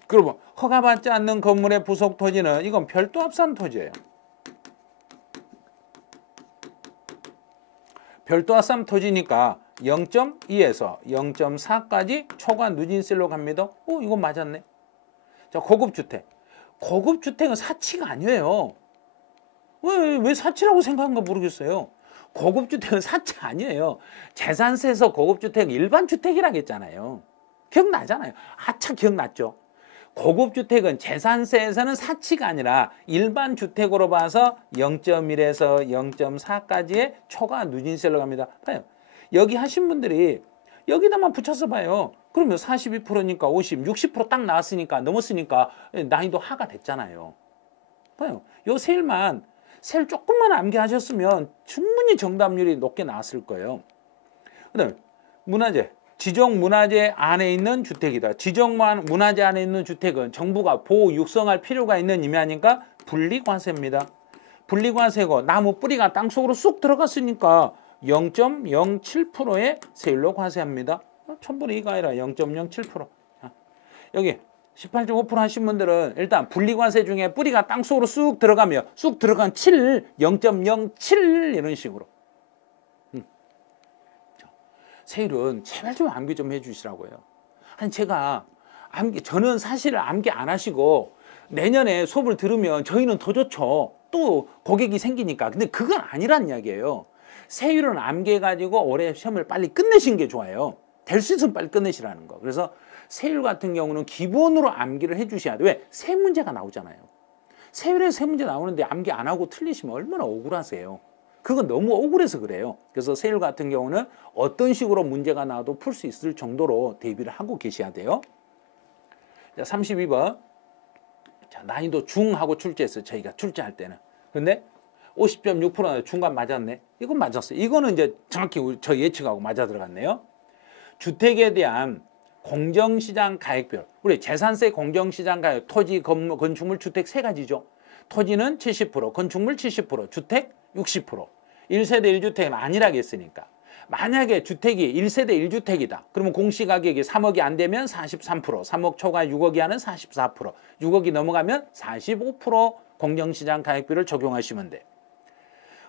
그러면 허가받지 않는 건물의 부속 토지는 이건 별도 합산 토지예요. 별도 합산 토지니까 0.2에서 0.4까지 초과 누진세로 갑니다. 이건 맞았네. 자, 고급주택. 고급주택은 사치가 아니에요. 왜 사치라고 생각한가 모르겠어요. 고급주택은 사치 아니에요. 재산세에서 고급주택은 일반주택이라고 했잖아요. 기억나잖아요. 아차 기억났죠. 고급주택은 재산세에서는 사치가 아니라 일반 주택으로 봐서 0.1에서 0.4까지의 초과 누진세로 갑니다. 봐요. 여기 하신 분들이 여기다만 붙여서 봐요. 그러면 42%니까 50, 60% 딱 나왔으니까 넘었으니까 난이도 하가 됐잖아요. 봐요. 요 세율 조금만 암기하셨으면 충분히 정답률이 높게 나왔을 거예요. 그다음에 문화재. 지정문화재 안에 있는 주택이다. 지정문화재 안에 있는 주택은 정부가 보호 육성할 필요가 있는 의미하니까 분리과세입니다. 분리과세고 나무 뿌리가 땅속으로 쑥 들어갔으니까 0.07%의 세율로 과세합니다. 1000분의 2가 아니라 0.07%. 여기 18.5% 하신 분들은 일단 분리과세 중에 뿌리가 땅속으로 쑥 들어가면 쑥 들어간 0.07 이런 식으로. 세율은 제발 좀 암기 좀 해주시라고요. 저는 사실 암기 안 하시고 내년에 수업을 들으면 저희는 더 좋죠. 또 고객이 생기니까. 근데 그건 아니란 이야기예요. 세율은 암기해가지고 올해 시험을 빨리 끝내신 게 좋아요. 될 수 있으면 빨리 끝내시라는 거. 그래서 세율 같은 경우는 기본으로 암기를 해주셔야 돼요. 왜? 세 문제가 나오잖아요. 세율에 세 문제 나오는데 암기 안 하고 틀리시면 얼마나 억울하세요. 그건 너무 억울해서 그래요. 그래서 세율 같은 경우는 어떤 식으로 문제가 나와도 풀 수 있을 정도로 대비를 하고 계셔야 돼요. 자, 32번. 자, 난이도 중하고 출제했어요. 저희가 출제할 때는. 근데 50.6% 중간 맞았네. 이건 맞았어요. 이거는 이제 정확히 저 예측하고 맞아 들어갔네요. 주택에 대한 공정시장 가액별. 우리 재산세 공정시장 가액, 토지, 건축물, 주택 세 가지죠. 토지는 70%, 건축물 70%, 주택 60%. 1세대 1주택은 아니라고 했으니까. 만약에 주택이 1세대 1주택이다. 그러면 공시가격이 3억이 안 되면 43%, 3억 초과 6억이 하는 44%, 6억이 넘어가면 45% 공정시장 가액비를 적용하시면 돼.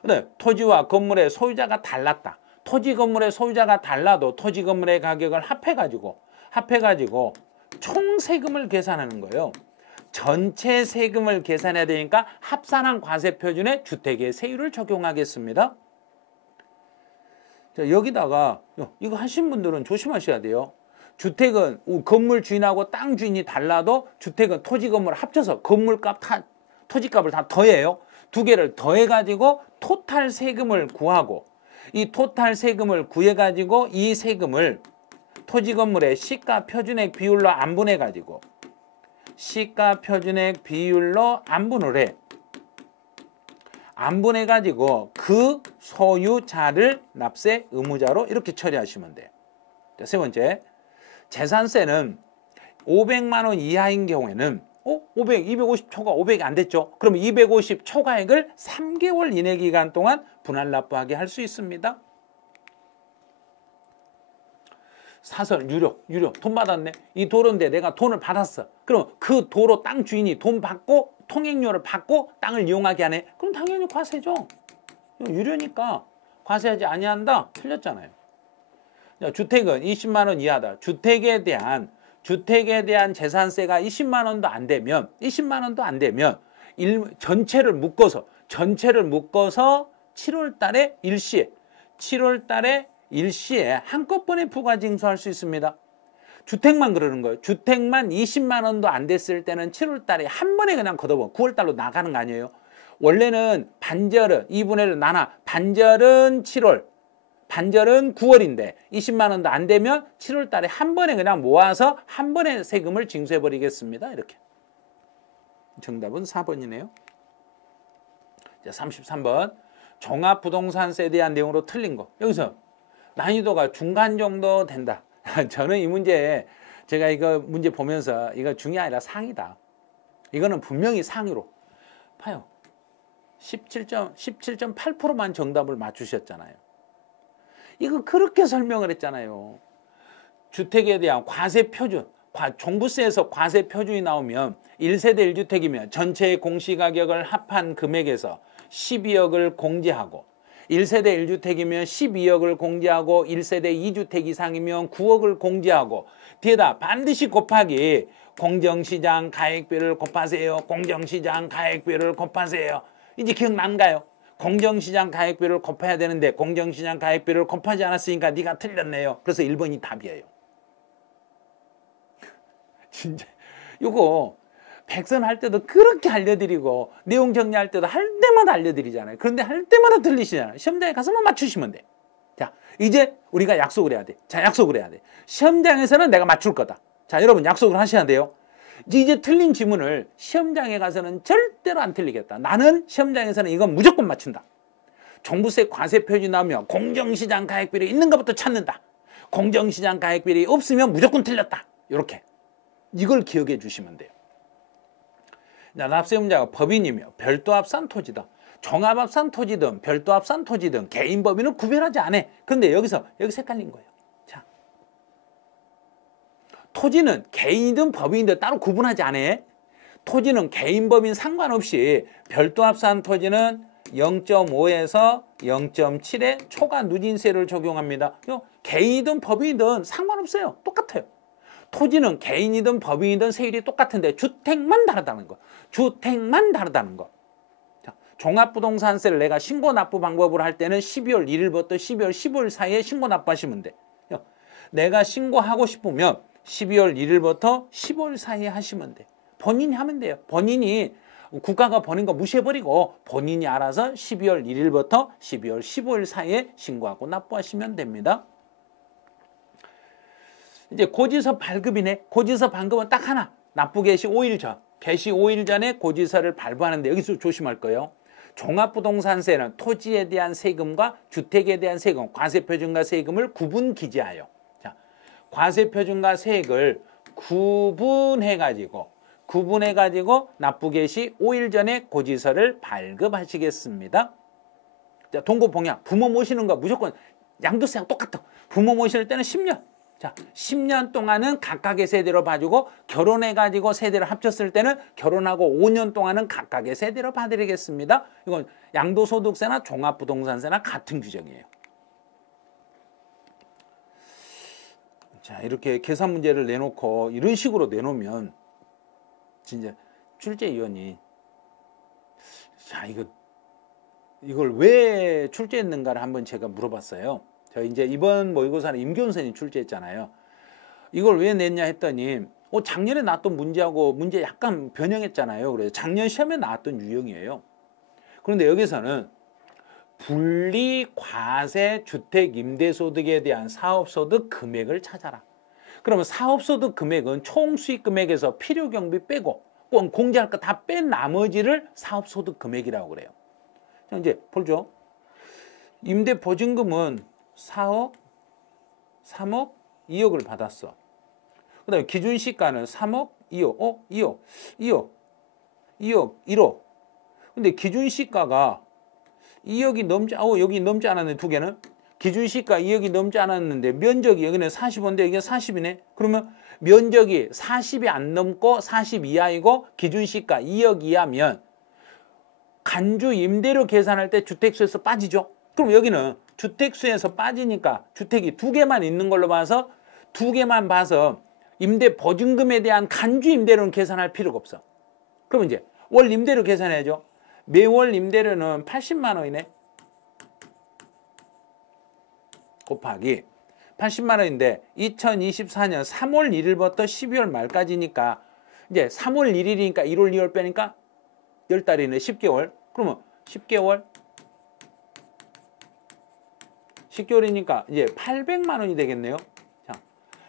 근데 토지와 건물의 소유자가 달랐다. 토지 건물의 소유자가 달라도 토지 건물의 가격을 합해가지고 총 세금을 계산하는 거예요. 전체 세금을 계산해야 되니까 합산한 과세표준에 주택의 세율을 적용하겠습니다. 자, 여기다가 이거 하신 분들은 조심하셔야 돼요. 주택은 건물 주인하고 땅 주인이 달라도 주택은 토지 건물 합쳐서 건물값 토지값을 다 더해요. 두 개를 더해가지고 토탈 세금을 구하고 이 토탈 세금을 구해가지고 이 세금을 토지 건물의 시가 표준액 비율로 안분해가지고 시가 표준액 비율로 안분을 해. 안분해가지고 그 소유자를 납세 의무자로 이렇게 처리하시면 돼요. 자, 세 번째, 재산세는 500만 원 이하인 경우에는 250 초과 500이 안 됐죠. 그러면 250 초과액을 3개월 이내 기간 동안 분할 납부하게 할 수 있습니다. 사설, 유료, 돈 받았네. 이 도로인데 내가 돈을 받았어. 그럼 그 도로 땅 주인이 돈 받고 통행료를 받고 땅을 이용하게 하네. 그럼 당연히 과세죠. 유료니까 과세하지 아니한다. 틀렸잖아요. 주택은 20만 원 이하다. 주택에 대한 재산세가 20만 원도 안 되면 전체를 묶어서 7월 달에 일시에 한꺼번에 부가징수할 수 있습니다. 주택만 그러는 거예요. 주택만 20만 원도 안 됐을 때는 7월 달에 한 번에 그냥 걷어버 9월 달로 나가는 거 아니에요. 원래는 반절은 2분의 1로 나눠 반절은 7월, 반절은 9월인데 20만 원도 안 되면 7월 달에 한 번에 그냥 모아서 한 번에 세금을 징수해 버리겠습니다. 이렇게. 정답은 4번이네요. 자, 33번. 종합부동산세에 대한 내용으로 틀린 거. 여기서 난이도가 중간 정도 된다. 저는 이 문제, 제가 이거 문제 보면서 이거 중이 아니라 상이다. 이거는 분명히 상으로. 봐요. 17.8%만 정답을 맞추셨잖아요. 이거 그렇게 설명을 했잖아요. 주택에 대한 과세 표준, 종부세에서 과세 표준이 나오면 1세대 1주택이면 전체 공시가격을 합한 금액에서 12억을 공제하고 1세대 1주택이면 12억을 공제하고 1세대 2주택 이상이면 9억을 공제하고 뒤에다 반드시 곱하기 공정시장 가액비를 곱하세요. 공정시장 가액비를 곱하세요. 이제 기억난가요? 공정시장 가액비를 곱해야 되는데 공정시장 가액비를 곱하지 않았으니까 네가 틀렸네요. 그래서 1번이 답이에요. 진짜 이거 백선 할 때도 그렇게 알려드리고 내용 정리할 때도 할 때마다 알려드리잖아요. 그런데 할 때마다 틀리시잖아요. 시험장에 가서만 맞추시면 돼. 자, 이제 우리가 약속을 해야 돼. 자, 약속을 해야 돼. 시험장에서는 내가 맞출 거다. 자, 여러분 약속을 하셔야 돼요. 이제 틀린 지문을 시험장에 가서는 절대로 안 틀리겠다. 나는 시험장에서는 이건 무조건 맞춘다. 종부세 과세 표준이 나오면 공정시장 가액비리 있는 것부터 찾는다. 공정시장 가액비리 없으면 무조건 틀렸다. 이렇게. 이걸 기억해 주시면 돼요. 납세의무자가 법인이며 별도합산 토지다. 종합합산 토지든 별도합산 토지든 개인 법인은 구별하지 않아. 그런데 여기서 헷갈린 거예요. 자, 토지는 개인이든 법인이든 따로 구분하지 않아. 토지는 개인 법인 상관없이 별도합산 토지는 0.5에서 0.7의 초과 누진세를 적용합니다. 개인이든 법인이든 상관없어요. 똑같아요. 토지는 개인이든 법인이든 세율이 똑같은데 주택만 다르다는 거. 주택만 다르다는 거. 자, 종합부동산세를 내가 신고 납부 방법을 할 때는 12월 1일부터 12월 15일 사이에 신고 납부하시면 돼. 내가 신고하고 싶으면 12월 1일부터 15일 사이에 하시면 돼. 본인이 하면 돼요. 본인이 국가가 버는 거 무시해버리고 본인이 알아서 12월 1일부터 12월 15일 사이에 신고하고 납부하시면 됩니다. 이제 고지서 발급이네. 고지서 발급은 딱 하나. 납부 개시 5일 전. 개시 5일 전에 고지서를 발부하는데 여기서 조심할 거예요. 종합부동산세는 토지에 대한 세금과 주택에 대한 세금, 과세표준과 세금을 구분 기재하여. 자, 과세표준과 세액을 구분해가지고 납부 개시 5일 전에 고지서를 발급하시겠습니다. 자, 동고봉양. 부모 모시는 거 무조건 양도세랑 똑같아. 부모 모실 때는 10년. 자, 10년 동안은 각각의 세대로 봐주고 결혼해가지고 세대를 합쳤을 때는 결혼하고 5년 동안은 각각의 세대로 봐드리겠습니다. 이건 양도소득세나 종합부동산세나 같은 규정이에요. 자, 이렇게 계산 문제를 내놓고 이런 식으로 내놓으면 진짜 출제위원이 자, 이걸 왜 출제했는가를 한번 제가 물어봤어요. 저 이제 이번 모의고사는 임교훈 선생님 출제했잖아요. 이걸 왜 냈냐 했더니 작년에 나왔던 문제하고 문제 약간 변형했잖아요. 그래서 작년 시험에 나왔던 유형이에요. 그런데 여기서는 분리과세 주택 임대소득에 대한 사업소득 금액을 찾아라. 그러면 사업소득 금액은 총 수익 금액에서 필요경비 빼고 공제할 거 다 뺀 나머지를 사업소득 금액이라고 그래요. 자, 이제 보죠. 임대보증금은 4억, 3억, 2억을 받았어. 그 다음에 기준시가는 3억, 2억, 2억, 1억. 근데 기준시가가 2억이 여기 넘지 않았네, 두 개는. 기준시가 2억이 넘지 않았는데 면적이 여기는 45인데 여기는 40이네. 그러면 면적이 40이 안 넘고 40 이하이고 기준시가 2억 이하면 간주 임대료 계산할 때 주택수에서 빠지죠. 그럼 여기는 주택수에서 빠지니까 주택이 2개만 있는 걸로 봐서 2개만 봐서 임대 보증금에 대한 간주 임대료는 계산할 필요가 없어. 그럼 이제 월 임대료 계산해야죠. 매월 임대료는 80만 원이네. 곱하기 80만 원인데 2024년 3월 1일부터 12월 말까지니까 이제 3월 1일이니까 1월, 2월 빼니까 10달이네. 10개월. 그러면 10개월이니까 이제 800만 원이 되겠네요. 자,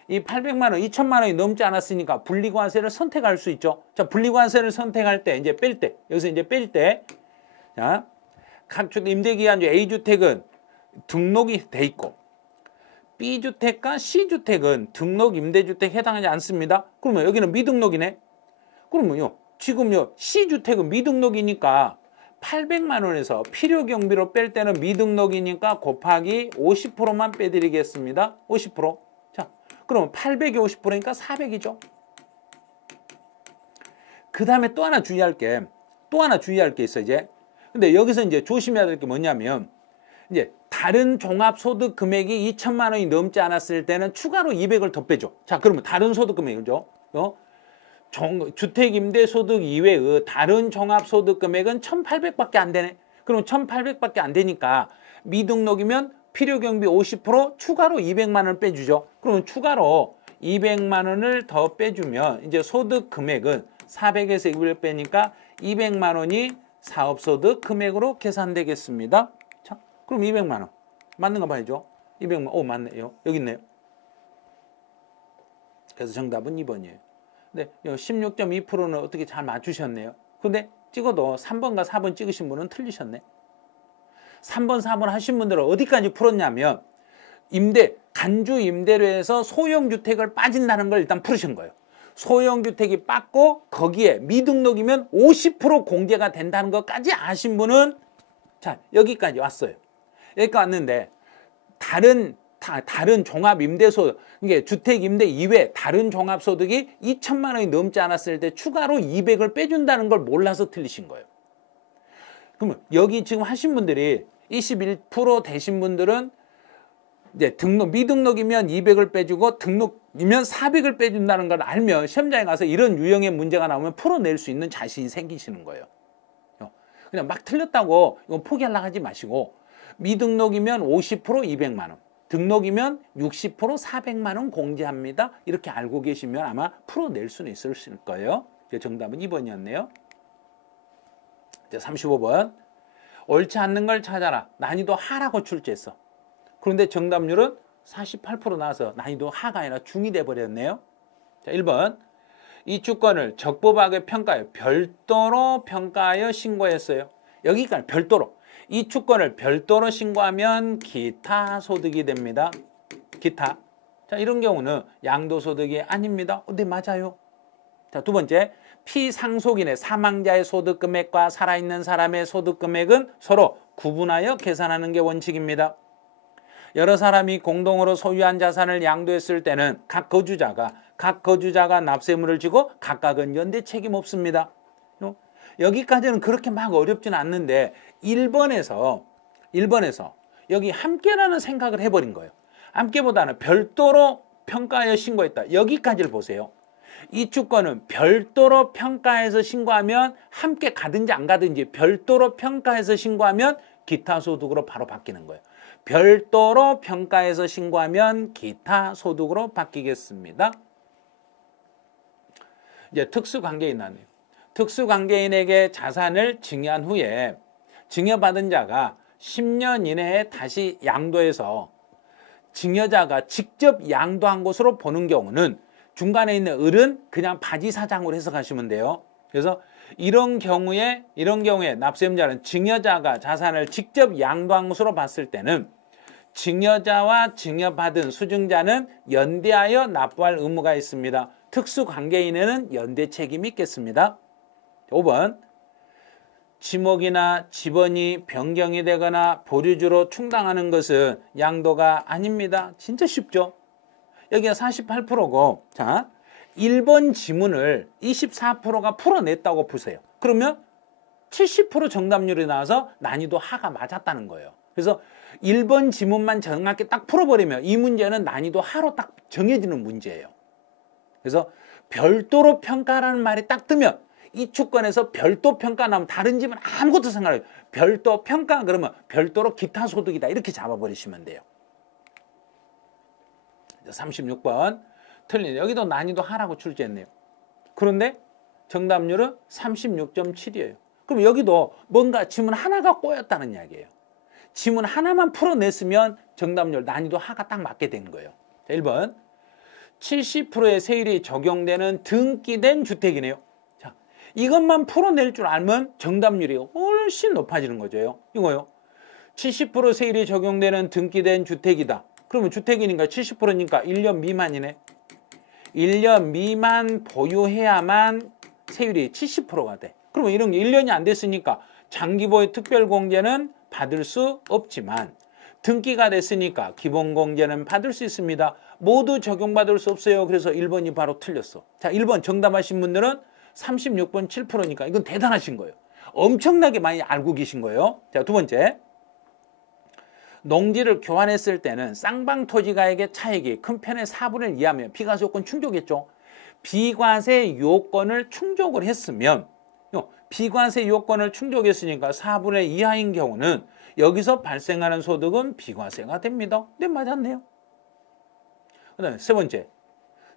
이 800만 원, 2천만 원이 넘지 않았으니까 분리과세를 선택할 수 있죠. 자, 분리과세를 선택할 때 이제 뺄 때, 여기서 이제 뺄 때, 자, 각주 임대기간 A주택은 등록이 돼 있고 B주택과 C주택은 등록 임대주택 해당하지 않습니다. 그러면 여기는 미등록이네. 그러면요, 지금요 C주택은 미등록이니까 800만 원에서 필요경비로 뺄 때는 미등록이니까 곱하기 50%만 빼드리겠습니다. 50%. 자, 그러면 800이 50%니까 400이죠. 그 다음에 또 하나 주의할 게 있어, 이제. 근데 여기서 이제 조심해야 될 게 뭐냐면, 이제 다른 종합소득 금액이 2천만 원이 넘지 않았을 때는 추가로 200을 더 빼줘. 자, 그러면 다른 소득 금액이죠. 주택임대소득 이외의 다른 종합소득 금액은 1,800밖에 안 되네. 그럼 1,800밖에 안 되니까 미등록이면 필요경비 50% 추가로 200만 원을 빼주죠. 그러면 추가로 200만 원을 더 빼주면 이제 소득 금액은 400에서 200을 빼니까 200만 원이 사업소득 금액으로 계산되겠습니다. 자, 그럼 200만 원. 맞는가 봐야죠. 200만 원. 오, 맞네요. 여기 있네요. 그래서 정답은 2번이에요. 네, 16.2%는 어떻게 잘 맞추셨네요. 근데 찍어도 3번과 4번 찍으신 분은 틀리셨네. 3번, 4번 하신 분들은 어디까지 풀었냐면 간주 임대료에서 소형주택을 빠진다는 걸 일단 풀으신 거예요. 소형주택이 빠고 거기에 미등록이면 50% 공제가 된다는 것까지 아신 분은 자, 여기까지 왔어요. 여기까지 왔는데 다른 종합임대소득, 이게 주택임대 이외 다른 종합소득이 2천만 원이 넘지 않았을 때 추가로 200을 빼준다는 걸 몰라서 틀리신 거예요. 그러면 여기 지금 하신 분들이 21% 되신 분들은 이제 미등록이면 200을 빼주고 등록이면 400을 빼준다는 걸 알면 시험장에 가서 이런 유형의 문제가 나오면 풀어낼 수 있는 자신이 생기시는 거예요. 그냥 막 틀렸다고 이거 포기하려고 하지 마시고 미등록이면 50% 200만 원. 등록이면 60% 400만 원 공제합니다. 이렇게 알고 계시면 아마 풀어낼 수는 있을 거예요. 정답은 2번이었네요. 35번. 옳지 않는 걸 찾아라. 난이도 하라고 출제했어. 그런데 정답률은 48% 나와서 난이도 하가 아니라 중이 돼버렸네요. 자, 1번. 이 주권을 적법하게 평가하여 별도로 평가하여 신고했어요. 여기까지 별도로. 이 주권을 별도로 신고하면 기타 소득이 됩니다. 기타. 자, 이런 경우는 양도소득이 아닙니다. 네, 맞아요. 자, 두 번째. 피상속인의 사망자의 소득금액과 살아있는 사람의 소득금액은 서로 구분하여 계산하는 게 원칙입니다. 여러 사람이 공동으로 소유한 자산을 양도했을 때는 각 거주자가 납세물을 지고 각각은 연대 책임 없습니다. 여기까지는 그렇게 막 어렵진 않는데 1번에서 여기 함께라는 생각을 해버린 거예요. 함께보다는 별도로 평가하여 신고했다. 여기까지를 보세요. 이 주권은 별도로 평가해서 신고하면 함께 가든지 안 가든지 별도로 평가해서 신고하면 기타 소득으로 바로 바뀌는 거예요. 별도로 평가해서 신고하면 기타 소득으로 바뀌겠습니다. 이제 특수관계인 나네요. 특수관계인에게 자산을 증여한 후에 증여받은 자가 10년 이내에 다시 양도해서 증여자가 직접 양도한 것으로 보는 경우는 중간에 있는 을은 그냥 바지사장으로 해석하시면 돼요. 그래서 이런 경우에 납세임자는 증여자가 자산을 직접 양도한 것으로 봤을 때는 증여자와 증여받은 수증자는 연대하여 납부할 의무가 있습니다. 특수관계인에는 연대 책임이 있겠습니다. 5번. 지목이나 지번이 변경이 되거나 보류주로 충당하는 것은 양도가 아닙니다. 진짜 쉽죠? 여기가 48%고 자, 1번 지문을 24%가 풀어냈다고 보세요. 그러면 70% 정답률이 나와서 난이도 하가 맞았다는 거예요. 그래서 1번 지문만 정확히 딱 풀어버리면 이 문제는 난이도 하로 딱 정해지는 문제예요. 그래서 별도로 평가라는 말이 딱 뜨면 이 주권에서 별도 평가 나오면 다른 집은 아무것도 상관없어요. 별도 평가 그러면 별도로 기타 소득이다 이렇게 잡아버리시면 돼요. 36번 틀린 여기도 난이도 하라고 출제했네요. 그런데 정답률은 36.7이에요. 그럼 여기도 뭔가 지문 하나가 꼬였다는 이야기예요. 지문 하나만 풀어냈으면 정답률 난이도 하가 딱 맞게 된 거예요. 자, 1번 70%의 세율이 적용되는 등기된 주택이네요. 자, 이것만 풀어낼 줄 알면 정답률이 훨씬 높아지는 거죠. 이거요. 70% 세율이 적용되는 등기된 주택이다. 그러면 주택이니까 70%니까 1년 미만이네. 1년 미만 보유해야만 세율이 70%가 돼. 그러면 이런 게 1년이 안 됐으니까 장기보유 특별공제는 받을 수 없지만 등기가 됐으니까 기본공제는 받을 수 있습니다. 모두 적용받을 수 없어요. 그래서 1번이 바로 틀렸어. 자, 1번 정답하신 분들은 36번 7%니까 이건 대단하신 거예요. 엄청나게 많이 알고 계신 거예요. 자, 두 번째. 농지를 교환했을 때는 쌍방 토지가액의 차익이 큰 편의 4분의 1 이하면 비과세 요건 충족했죠. 비과세 요건을 충족을 했으면 비과세 요건을 충족했으니까 4분의 1 이하인 경우는 여기서 발생하는 소득은 비과세가 됩니다. 네, 맞았네요. 그다음에 세 번째.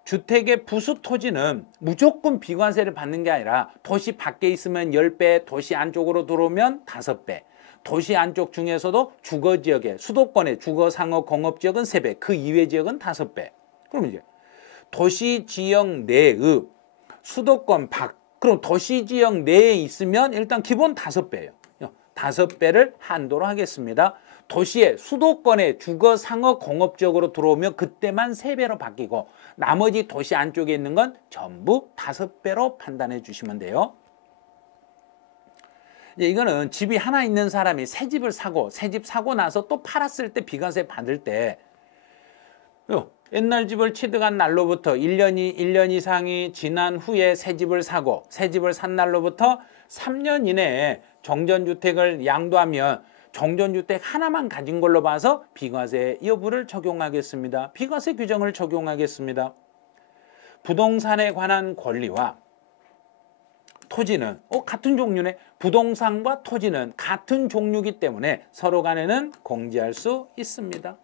주택의 부수 토지는 무조건 비과세를 받는 게 아니라 도시 밖에 있으면 10배, 도시 안쪽으로 들어오면 5배. 도시 안쪽 중에서도 주거지역의 수도권의 주거상업 공업지역은 3배, 그 이외 지역은 5배. 그럼 이제 도시지역 내의 수도권 밖, 그럼 도시지역 내에 있으면 일단 기본 5배예요. 5배를 한도로 하겠습니다. 도시의 수도권의 주거상업 공업지역으로 들어오면 그때만 3배로 바뀌고 나머지 도시 안쪽에 있는 건 전부 5배로 판단해 주시면 돼요. 이거는 집이 하나 있는 사람이 새 집을 사고 새 집 사고 나서 또 팔았을 때 비과세 받을 때 옛날 집을 취득한 날로부터 1년 이상이 지난 후에 새 집을 사고 새 집을 산 날로부터 3년 이내에 정전주택을 양도하면 정전주택 하나만 가진 걸로 봐서 비과세 여부를 적용하겠습니다. 비과세 규정을 적용하겠습니다. 부동산에 관한 권리와 토지는 같은 종류네. 부동산과 토지는 같은 종류이기 때문에 서로 간에는 공제할 수 있습니다.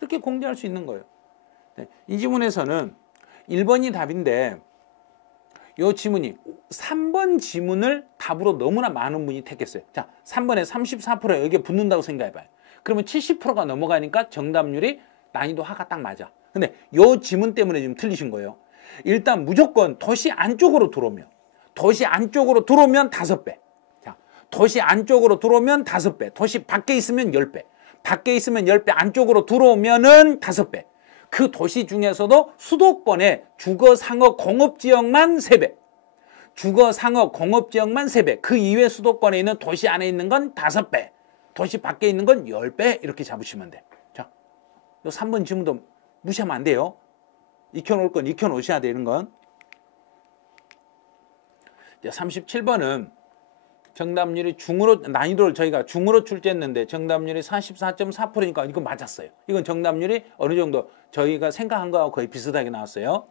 이렇게 공제할 수 있는 거예요. 이 지문에서는 1번이 답인데 이 지문이 3번 지문을 답으로 너무나 많은 분이 택했어요. 자, 3번에 34% 여기에 붙는다고 생각해봐요. 그러면 70%가 넘어가니까 정답률이 난이도 하가 딱 맞아. 근데 이 지문 때문에 지금 틀리신 거예요. 일단 무조건 도시 안쪽으로 들어오면 도시 안쪽으로 들어오면 5배. 자, 도시 안쪽으로 들어오면 5배. 도시 밖에 있으면 10배. 밖에 있으면 10배. 안쪽으로 들어오면은 5배. 그 도시 중에서도 수도권의 주거상업 공업지역만 3배. 주거상업 공업지역만 3배. 그 이외 수도권에 있는 도시 안에 있는 건 5배. 도시 밖에 있는 건 10배. 이렇게 잡으시면 돼. 자, 요 3번 지문도 무시하면 안 돼요. 익혀놓을 건 익혀놓으셔야 되는 건. 37번은 정답률이 중으로 난이도를 저희가 중으로 출제했는데 정답률이 44.4%니까 이거 맞았어요. 이건 정답률이 어느 정도 저희가 생각한 거하고 거의 비슷하게 나왔어요.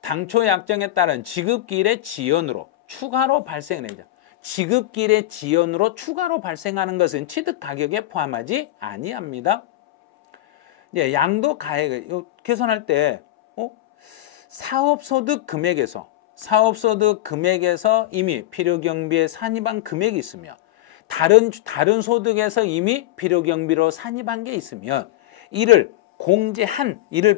당초 약정에 따른 지급기일의 지연으로 추가로 발생해내죠. 지급기일의 지연으로 추가로 발생하는 것은 취득 가격에 포함하지 아니합니다. 양도 가액을 계산할 때 사업소득 금액에서 이미 필요경비에 산입한 금액이 있으며 다른 소득에서 이미 필요경비로 산입한 게 있으면 이를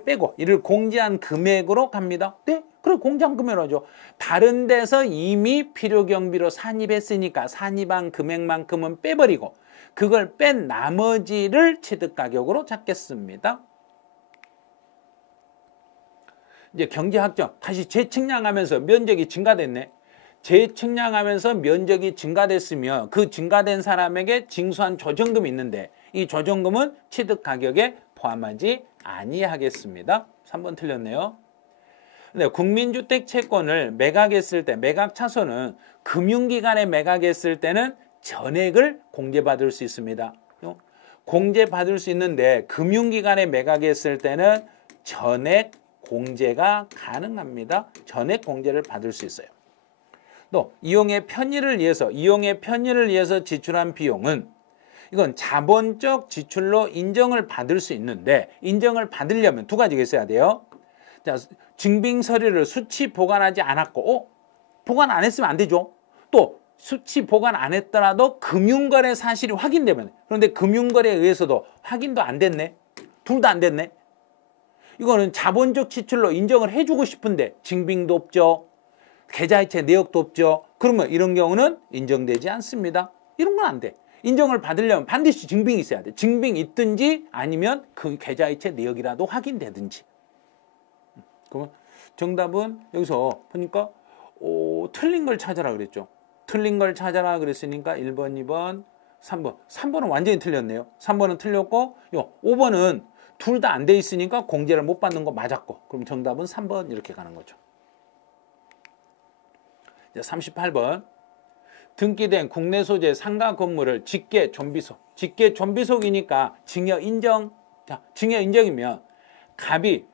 빼고 이를 공제한 금액으로 갑니다. 네? 그래 공제한 금액으로 하죠. 다른 데서 이미 필요경비로 산입했으니까 산입한 금액만큼은 빼버리고 그걸 뺀 나머지를 취득가격으로 잡겠습니다. 이제 경제학적 다시 재측량하면서 면적이 증가됐네. 재측량하면서 면적이 증가됐으면 그 증가된 사람에게 징수한 조정금이 있는데 이 조정금은 취득 가격에 포함하지 아니하겠습니다. 3번 틀렸네요. 근데 국민주택 채권을 매각했을 때 매각 차손은 금융기관에 매각했을 때는 전액을 공제받을 수 있습니다. 공제 받을 수 있는데 금융기관에 매각했을 때는 전액 공제가 가능합니다. 전액 공제를 받을 수 있어요. 또 이용의 편의를 위해서 지출한 비용은 이건 자본적 지출로 인정을 받을 수 있는데 인정을 받으려면 두 가지가 있어야 돼요. 자, 증빙 서류를 수치 보관하지 않았고 보관 안 했으면 안 되죠. 또 수치 보관 안 했더라도 금융거래 사실이 확인되면 그런데 금융거래에 의해서도 확인도 안 됐네. 둘 다 안 됐네. 이거는 자본적 지출로 인정을 해주고 싶은데 증빙도 없죠. 계좌이체 내역도 없죠. 그러면 이런 경우는 인정되지 않습니다. 이런 건 안 돼. 인정을 받으려면 반드시 증빙이 있어야 돼. 증빙이 있든지 아니면 그 계좌이체 내역이라도 확인되든지. 그러면 정답은 여기서 보니까 틀린 걸 찾아라 그랬죠. 틀린 걸 찾아라 그랬으니까 1번, 2번, 3번. 3번은 완전히 틀렸네요. 3번은 틀렸고 5번은 둘 다 안 돼 있으니까 공제를 못 받는 거 맞았고 그럼 정답은 3번 이렇게 가는 거죠. 38번. 등기된 국내 소재 상가 건물을 직계 존비속. 직계 존비속이니까 증여 인정. 자, 증여 인정이면 갑이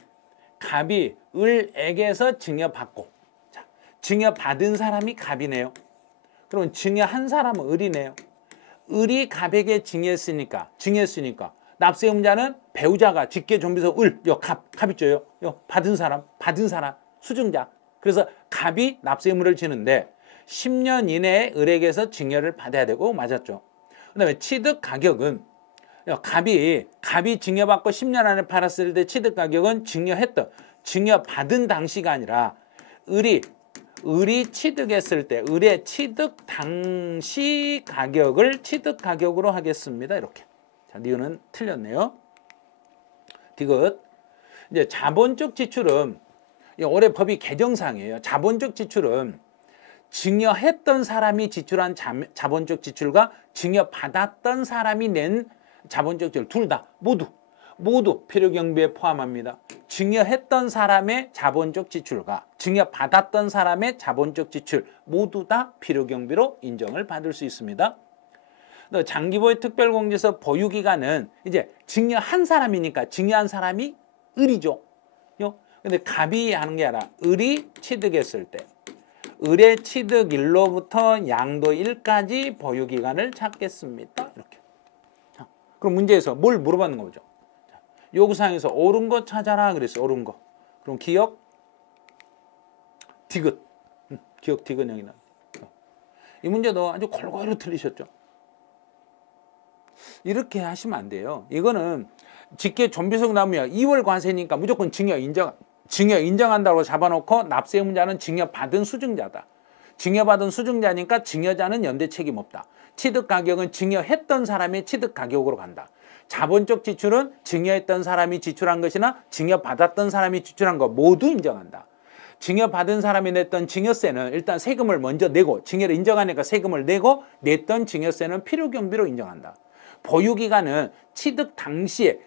을에게서 증여받고 자, 증여받은 사람이 갑이네요. 그럼 증여한 사람은 을이네요. 을이 갑에게 증여했으니까 납세의무자는 배우자가 직계 존비속 갑 있죠. 받은 사람 수증자. 그래서 갑이 납세의무를 지는데 10년 이내에 을에게서 증여를 받아야 되고 맞았죠. 그 다음에 취득 가격은 갑이 증여받고 10년 안에 팔았을 때 취득 가격은 증여받은 당시가 아니라 을이 취득했을 때 을의 취득 당시 가격을 취득 가격으로 하겠습니다. 이렇게. 자, 니은은 틀렸네요. 디귿. 이제 자본적 지출은 올해 법이 개정상이에요. 자본적 지출은 증여했던 사람이 지출한 자본적 지출과 증여받았던 사람이 낸 자본적 지출 둘 다 모두 필요경비에 포함합니다. 증여했던 사람의 자본적 지출과 증여받았던 사람의 자본적 지출 모두 다 필요경비로 인정을 받을 수 있습니다. 장기보유 특별공제서 보유기간은 이제 증여한 사람이니까 증여한 사람이 을이죠. 근데 갑이 하는 게 아니라 을이 취득했을 때 을의 취득일로부터 양도일까지 보유기간을 찾겠습니다. 이렇게. 자, 그럼 문제에서 뭘 물어봤는 거죠? 자, 요구사항에서 옳은 거 찾아라 그랬어요. 옳은 거. 그럼 기억 디귿. 기억 디귿형이 나와요. 이 문제도 아주 골고루 틀리셨죠. 이렇게 하시면 안 돼요. 이거는 직계 존비속 나오면 2월 과세니까 무조건 증여 인정한다고 잡아놓고 납세의무자는 증여받은 수증자다. 증여받은 수증자니까 증여자는 연대 책임 없다. 취득가격은 증여했던 사람의 취득가격으로 간다. 자본적 지출은 증여했던 사람이 지출한 것이나 증여받았던 사람이 지출한 것 모두 인정한다. 증여받은 사람이 냈던 증여세는 일단 세금을 먼저 내고 증여를 인정하니까 세금을 내고 냈던 증여세는 필요경비로 인정한다. 보유기간은 취득 당시에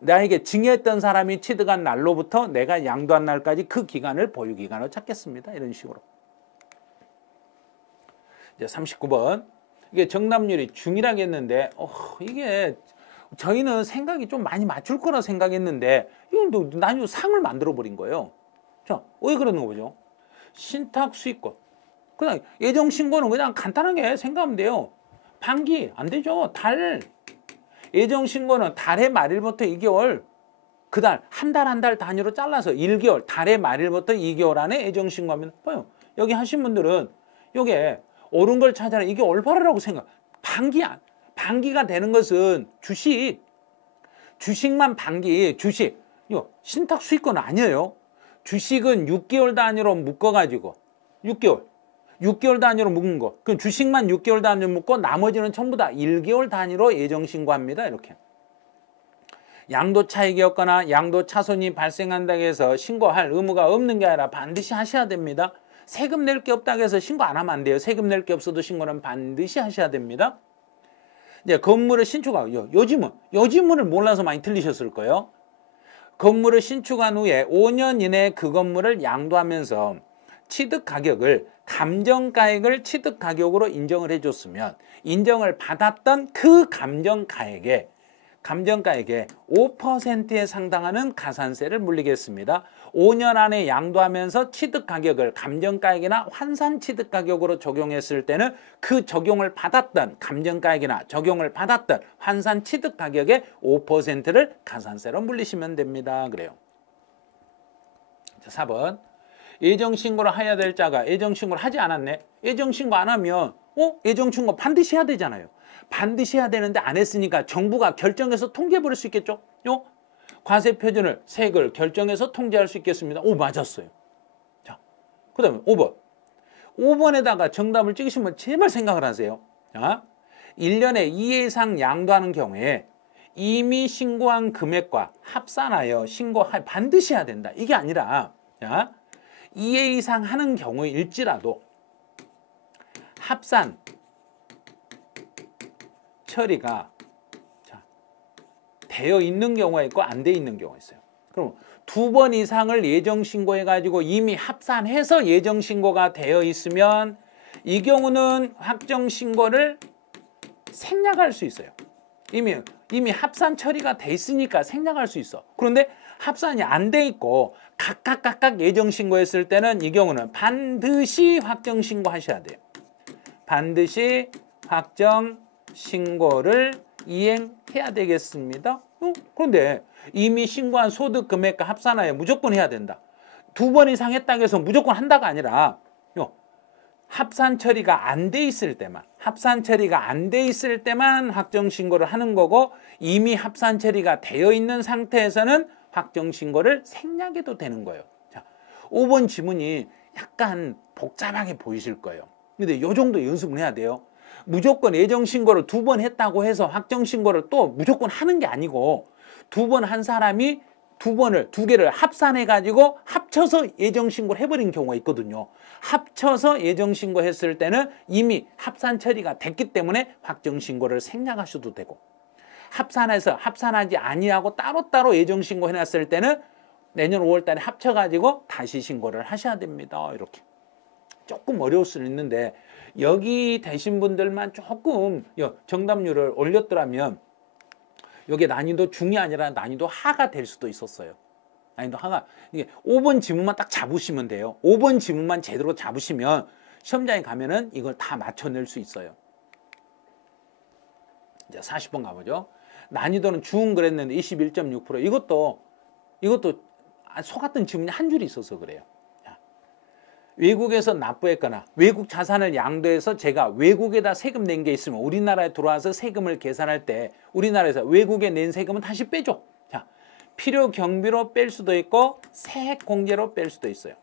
나에게 증여했던 사람이 취득한 날로부터 내가 양도한 날까지 그 기간을 보유기간으로 찾겠습니다. 이런 식으로. 이제 39번. 이게 정답률이 중이라고 했는데 이게 저희는 생각이 좀 많이 맞출 거라 생각했는데 이건 또 나중에 상을 만들어 버린 거예요. 자, 왜 그러는 거죠? 신탁 수익권. 그냥 예정신고는 그냥 간단하게 생각하면 돼요. 반기 안 되죠. 달. 예정신고는 달의 말일부터 2개월, 그 달, 한 달 단위로 잘라서 1개월, 달의 말일부터 2개월 안에 예정신고하면 봐요. 여기 하신 분들은 이게 옳은 걸 찾아라. 이게 올바르라고 생각. 반기가 되는 것은 주식만 반기, 주식. 이거 신탁 수익권 아니에요. 주식은 6개월 단위로 묶어가지고 6개월 단위로 묶은 거. 그 주식만 6개월 단위로 묶고 나머지는 전부 다 1개월 단위로 예정신고합니다. 이렇게. 양도 차익이 없거나 양도 차손이 발생한다고 해서 신고할 의무가 없는 게 아니라 반드시 하셔야 됩니다. 세금 낼 게 없다고 해서 신고 안 하면 안 돼요. 세금 낼 게 없어도 신고는 반드시 하셔야 됩니다. 이제 건물을 신축하고 요지문을 몰라서 많이 틀리셨을 거예요. 건물을 신축한 후에 5년 이내에 그 건물을 양도하면서 취득 가격을 감정가액을 취득 가격으로 인정을 해줬으면 인정을 받았던 그 감정가액에 5%에 상당하는 가산세를 물리겠습니다. 5년 안에 양도하면서 취득 가격을 감정가액이나 환산 취득 가격으로 적용했을 때는 그 적용을 받았던 감정가액이나 적용을 받았던 환산 취득 가격의 5%를 가산세로 물리시면 됩니다. 그래요. 자, 4번. 예정신고를 해야 될 자가 예정신고를 하지 않았네. 예정신고 안 하면 예정신고 반드시 해야 되잖아요. 반드시 해야 되는데 안 했으니까 정부가 결정해서 통제해버릴 수 있겠죠? 과세표준을 세액을 결정해서 통제할 수 있겠습니다. 오, 맞았어요. 자, 그 다음에 5번. 5번에다가 정답을 찍으시면 제발 생각을 하세요. 자, 1년에 2회 이상 양도하는 경우에 이미 신고한 금액과 합산하여 반드시 해야 된다. 이게 아니라 자, 2회 이상 하는 경우일지라도 합산 처리가 되어 있는 경우가 있고 안 돼 있는 경우가 있어요. 그럼 2번 이상을 예정신고해 가지고 이미 합산해서 예정신고가 되어 있으면 이 경우는 확정신고를 생략할 수 있어요. 이미 합산 처리가 돼 있으니까 생략할 수 있어. 그런데 합산이 안 돼 있고 각각 예정신고했을 때는 이 경우는 반드시 확정신고 하셔야 돼요. 반드시 확정신고를 이행해야 되겠습니다. 그런데 이미 신고한 소득 금액과 합산하여 무조건 해야 된다. 2번 이상 했다고 해서 무조건 한다가 아니라 합산 처리가 안 돼 있을 때만 확정 신고를 하는 거고 이미 합산 처리가 되어 있는 상태에서는 확정 신고를 생략해도 되는 거예요. 자, 5번 지문이 약간 복잡하게 보이실 거예요. 근데 이 정도 연습을 해야 돼요. 무조건 예정 신고를 2번 했다고 해서 확정 신고를 또 무조건 하는 게 아니고 2번 한 사람이 두 개를 합산해 가지고 합쳐서 예정 신고를 해버린 경우가 있거든요. 합쳐서 예정 신고했을 때는 이미 합산 처리가 됐기 때문에 확정 신고를 생략하셔도 되고, 합산하지 아니하고 따로따로 예정 신고 해놨을 때는 내년 5월 달에 합쳐 가지고 다시 신고를 하셔야 됩니다. 이렇게 조금 어려울 수는 있는데 여기 되신 분들만 조금 정답률을 올렸더라면 여기 난이도 중이 아니라 난이도 하가 될 수도 있었어요. 난이도 하가. 이게 5번 지문만 딱 잡으시면 돼요. 5번 지문만 제대로 잡으시면 시험장에 가면은 이걸 다 맞춰낼 수 있어요. 이제 40번 가보죠. 난이도는 중 그랬는데 21.6%. 이것도 속았던 지문이 한 줄이 있어서 그래요. 외국에서 납부했거나 외국 자산을 양도해서 제가 외국에다 세금 낸 게 있으면 우리나라에 들어와서 세금을 계산할 때 우리나라에서 외국에 낸 세금은 다시 빼줘. 자, 필요 경비로 뺄 수도 있고 세액 공제로 뺄 수도 있어요.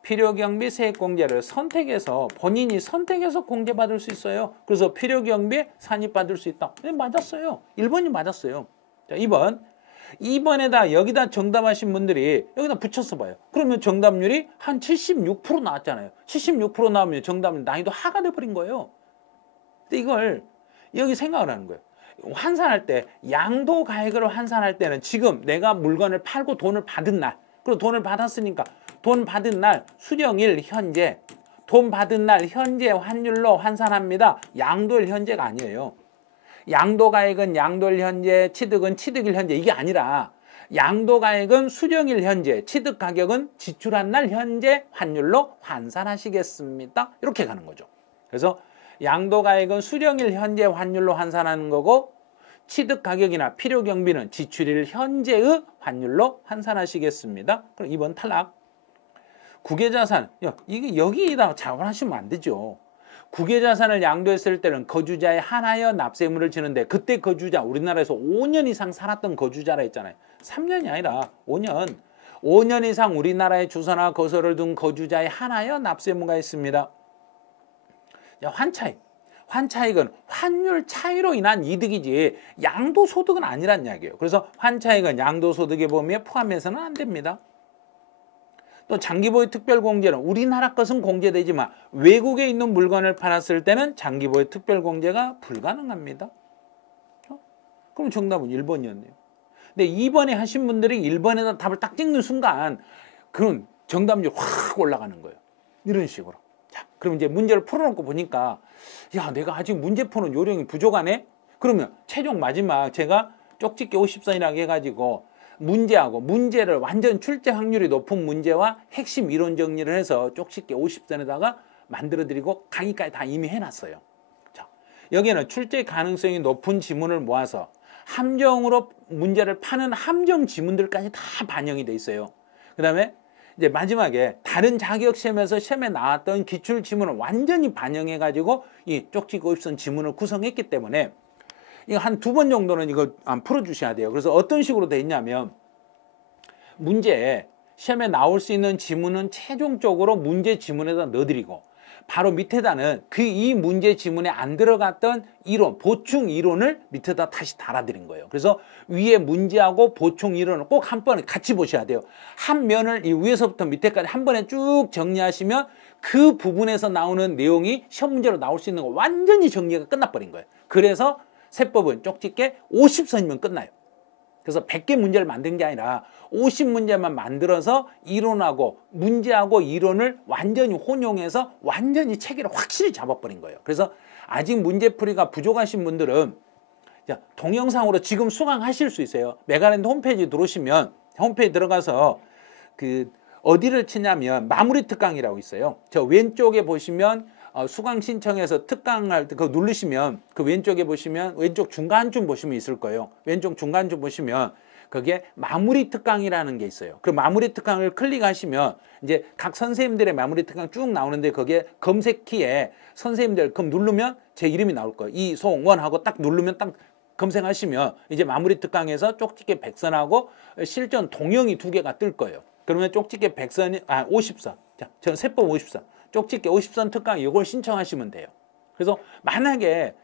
필요 경비 세액 공제를 본인이 선택해서 공제받을 수 있어요. 그래서 필요 경비에 산입받을 수 있다. 네, 맞았어요. 1번이 맞았어요. 자, 2번에다 여기다 정답하신 분들이 여기다 붙였어 봐요. 그러면 정답률이 한 76% 나왔잖아요. 76% 나오면 정답률 난이도 하가 돼버린 거예요. 근데 이걸 여기 생각을 하는 거예요. 환산할 때 양도가액으로 환산할 때는 지금 내가 물건을 팔고 돈을 받은 날, 그리고 돈을 받았으니까 돈 받은 날 수령일 현재, 돈 받은 날 현재 환율로 환산합니다. 양도일 현재가 아니에요. 양도가액은 양도일 현재, 취득은 취득일 현재, 이게 아니라 양도가액은 수령일 현재, 취득가격은 지출한 날 현재 환율로 환산하시겠습니다. 이렇게 가는 거죠. 그래서 양도가액은 수령일 현재 환율로 환산하는 거고 취득가격이나 필요경비는 지출일 현재의 환율로 환산하시겠습니다. 그럼 2번 탈락. 국외자산, 이게 여기다 자본하시면 안 되죠. 국외자산을 양도했을 때는 거주자에 한하여 납세의무를 지는데 그때 거주자, 우리나라에서 5년 이상 살았던 거주자라 했잖아요. 3년이 아니라 5년. 5년 이상 우리나라에 주소나 거소를 둔 거주자에 한하여 납세의무가 있습니다. 환차익은 환율 차이로 인한 이득이지 양도소득은 아니란 이야기예요. 그래서 환차익은 양도소득의 범위에 포함해서는 안 됩니다. 또 장기보유 특별공제는 우리나라 것은 공제되지만 외국에 있는 물건을 팔았을 때는 장기보유 특별공제가 불가능합니다. 그럼 정답은 1번이었네요. 근데 2번에 하신 분들이 1번에다 답을 딱 찍는 순간 그런 정답률 확 올라가는 거예요. 이런 식으로. 자, 그럼 이제 문제를 풀어놓고 보니까 야, 내가 아직 문제 푸는 요령이 부족하네? 그러면 최종 마지막 제가 쪽집게 50선이라고 해가지고 문제하고 문제를 완전 출제 확률이 높은 문제와 핵심 이론 정리를 해서 쪽집게 50선에다가 만들어드리고 강의까지 다 이미 해놨어요. 자, 여기에는 출제 가능성이 높은 지문을 모아서 함정으로 문제를 파는 함정 지문들까지 다 반영이 돼 있어요. 그 다음에 이제 마지막에 다른 자격시험에서 시험에 나왔던 기출 지문을 완전히 반영해가지고 이 쪽집게 50선 지문을 구성했기 때문에 이거 한 2번 정도는 이거 풀어주셔야 돼요. 그래서 어떤 식으로 돼 있냐면 문제에 시험에 나올 수 있는 지문은 최종적으로 문제 지문에다 넣어드리고 바로 밑에다는 이 문제 지문에 안 들어갔던 이론, 보충 이론을 밑에다 다시 달아드린 거예요. 그래서 위에 문제하고 보충 이론을 꼭 한 번에 같이 보셔야 돼요. 한 면을 이 위에서부터 밑에까지 한 번에 쭉 정리하시면 그 부분에서 나오는 내용이 시험 문제로 나올 수 있는 거 완전히 정리가 끝나버린 거예요. 그래서 세법은 쪽집게 50선이면 끝나요. 그래서 100개 문제를 만든 게 아니라 50문제만 만들어서 이론하고 문제하고 이론을 완전히 혼용해서 완전히 체계를 확실히 잡아버린 거예요. 그래서 아직 문제풀이가 부족하신 분들은 동영상으로 지금 수강하실 수 있어요. 메가랜드 홈페이지 들어오시면 홈페이지 들어가서 어디를 치냐면 마무리 특강이라고 있어요. 저 왼쪽에 보시면 수강 신청해서 특강할 때 그거 누르시면 그 왼쪽에 보시면 왼쪽 중간쯤 보시면 있을 거예요. 왼쪽 중간쯤 보시면 그게 마무리 특강이라는 게 있어요. 그 마무리 특강을 클릭하시면 이제 각 선생님들의 마무리 특강 쭉 나오는데 거기에 검색키에 선생님들 그럼 누르면 제 이름이 나올 거예요. 이송원하고 딱 누르면 딱 검색하시면 이제 마무리 특강에서 쪽집게 100선하고 실전 동영이 2개가 뜰 거예요. 그러면 쪽집게 100선이 50선. 자, 저는 세법 50선. 쪽집게 50선 특강 이걸 신청하시면 돼요. 그래서 만약에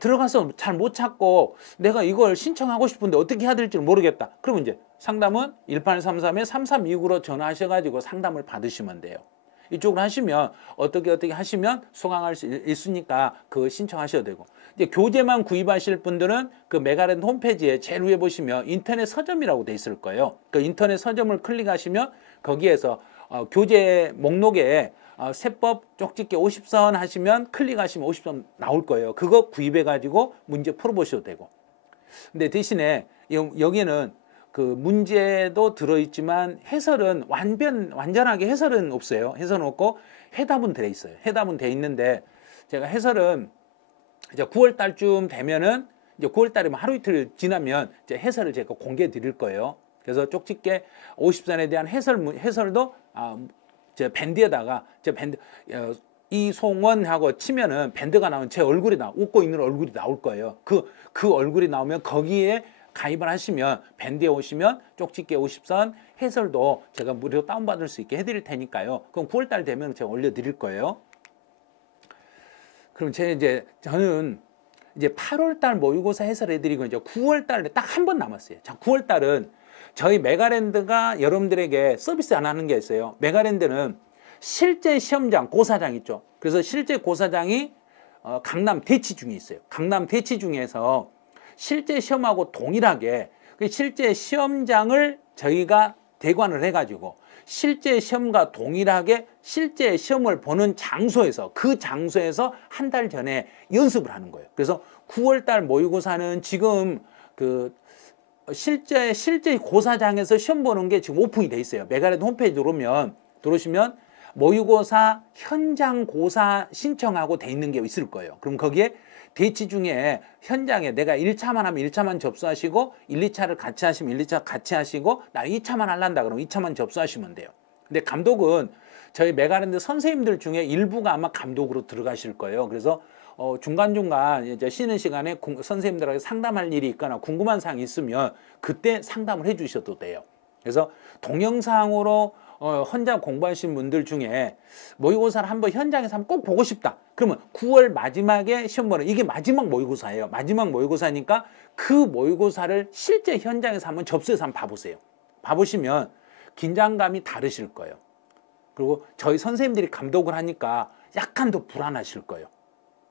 들어가서 잘 못 찾고 내가 이걸 신청하고 싶은데 어떻게 해야 될지 모르겠다. 그러면 이제 상담은 1833-3329로 전화하셔가지고 상담을 받으시면 돼요. 이쪽으로 하시면 어떻게 하시면 수강할 수 있으니까 그거 신청하셔도 되고. 이제 교재만 구입하실 분들은 그 메가랜드 홈페이지에 제일 위에 보시면 인터넷 서점이라고 돼 있을 거예요. 그 인터넷 서점을 클릭하시면 거기에서 교재 목록에 세법 쪽집게 50선 하시면 클릭하시면 50선 나올 거예요. 그거 구입해 가지고 문제 풀어보셔도 되고. 근데 대신에 여기는 그 문제도 들어있지만 해설은 완전하게 해설은 없어요. 해설은 없고 해답은 돼 있어요. 해답은 돼 있는데 제가 해설은 이제 9월 달쯤 되면은 이제 9월 달이면 하루 이틀 지나면 이제 해설을 제가 공개해 드릴 거예요. 그래서 쪽집게 50선에 대한 해설도 제 밴드에다가 이송원하고 치면은 밴드가 나오면 제 얼굴이 웃고 있는 얼굴이 나올 거예요. 그 얼굴이 나오면 거기에 가입을 하시면 밴드에 오시면 쪽집게 50선 해설도 제가 무료로 다운받을 수 있게 해드릴 테니까요. 그럼 9월달 되면 제가 올려드릴 거예요. 그럼 저는 이제 8월달 모의고사 해설해드리고 이제 9월달에 딱 한 번 남았어요. 자, 9월달은 저희 메가랜드가 여러분들에게 서비스 안 하는 게 있어요. 메가랜드는 실제 시험장, 고사장 있죠. 그래서 실제 고사장이 강남 대치중에 있어요. 강남 대치중에서 실제 시험하고 동일하게 실제 시험장을 저희가 대관을 해가지고 실제 시험과 동일하게 실제 시험을 보는 장소에서 그 장소에서 한 달 전에 연습을 하는 거예요. 그래서 9월달 모의고사는 지금 실제 고사장에서 시험 보는 게 지금 오픈이 돼 있어요. 메가랜드 홈페이지 들어오시면 모의고사 현장 고사 신청하고 돼 있는 게 있을 거예요. 그럼 거기에 대치 중에 현장에 내가 1차만 하면 1차만 접수하시고 1, 2차를 같이 하시면 1, 2차 같이 하시고 나 2차만 하려다 그러면 2차만 접수하시면 돼요. 근데 감독은 저희 메가랜드 선생님들 중에 일부가 아마 감독으로 들어가실 거예요. 그래서 중간중간 이제 쉬는 시간에 선생님들하고 상담할 일이 있거나 궁금한 사항이 있으면 그때 상담을 해 주셔도 돼요. 그래서 동영상으로 현장 공부하신 분들 중에 모의고사를 한번 현장에서 한번 꼭 보고 싶다. 그러면 9월 마지막에 시험 보는 이게 마지막 모의고사예요. 마지막 모의고사니까 그 모의고사를 실제 현장에서 한번 접수해서 한번 봐보세요. 봐보시면 긴장감이 다르실 거예요. 그리고 저희 선생님들이 감독을 하니까 약간 더 불안하실 거예요.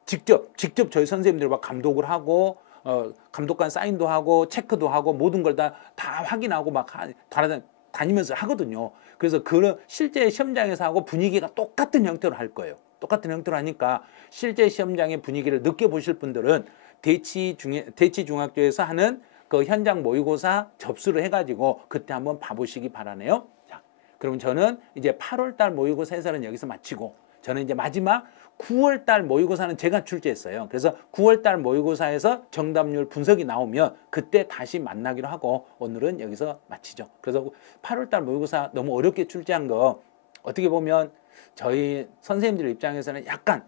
직접 저희 선생님들과 감독을 하고 감독관 사인도 하고 체크도 하고 모든 걸 다 확인하고 막 다니면서 하거든요. 그래서 그 실제 시험장에서 하고 분위기가 똑같은 형태로 할 거예요. 똑같은 형태로 하니까 실제 시험장의 분위기를 느껴보실 분들은 대치중학교에서 하는 그 현장 모의고사 접수를 해가지고 그때 한번 봐보시기 바라네요. 자, 그럼 저는 이제 8월달 모의고사 해설은 여기서 마치고 저는 이제 마지막 9월달 모의고사는 제가 출제했어요. 그래서 9월달 모의고사에서 정답률 분석이 나오면 그때 다시 만나기로 하고 오늘은 여기서 마치죠. 그래서 8월달 모의고사 너무 어렵게 출제한 거 어떻게 보면 저희 선생님들 입장에서는 약간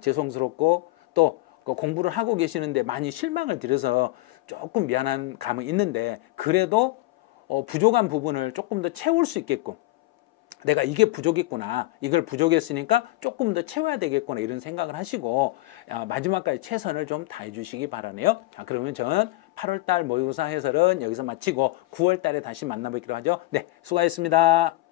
죄송스럽고 또 공부를 하고 계시는데 많이 실망을 드려서 조금 미안한 감은 있는데 그래도 부족한 부분을 조금 더 채울 수 있게끔 내가 이게 부족했구나. 이걸 부족했으니까 조금 더 채워야 되겠구나. 이런 생각을 하시고 마지막까지 최선을 좀 다해 주시기 바라네요. 자, 그러면 저는 8월달 모의고사 해설은 여기서 마치고 9월달에 다시 만나뵙기로 하죠. 네, 수고하셨습니다.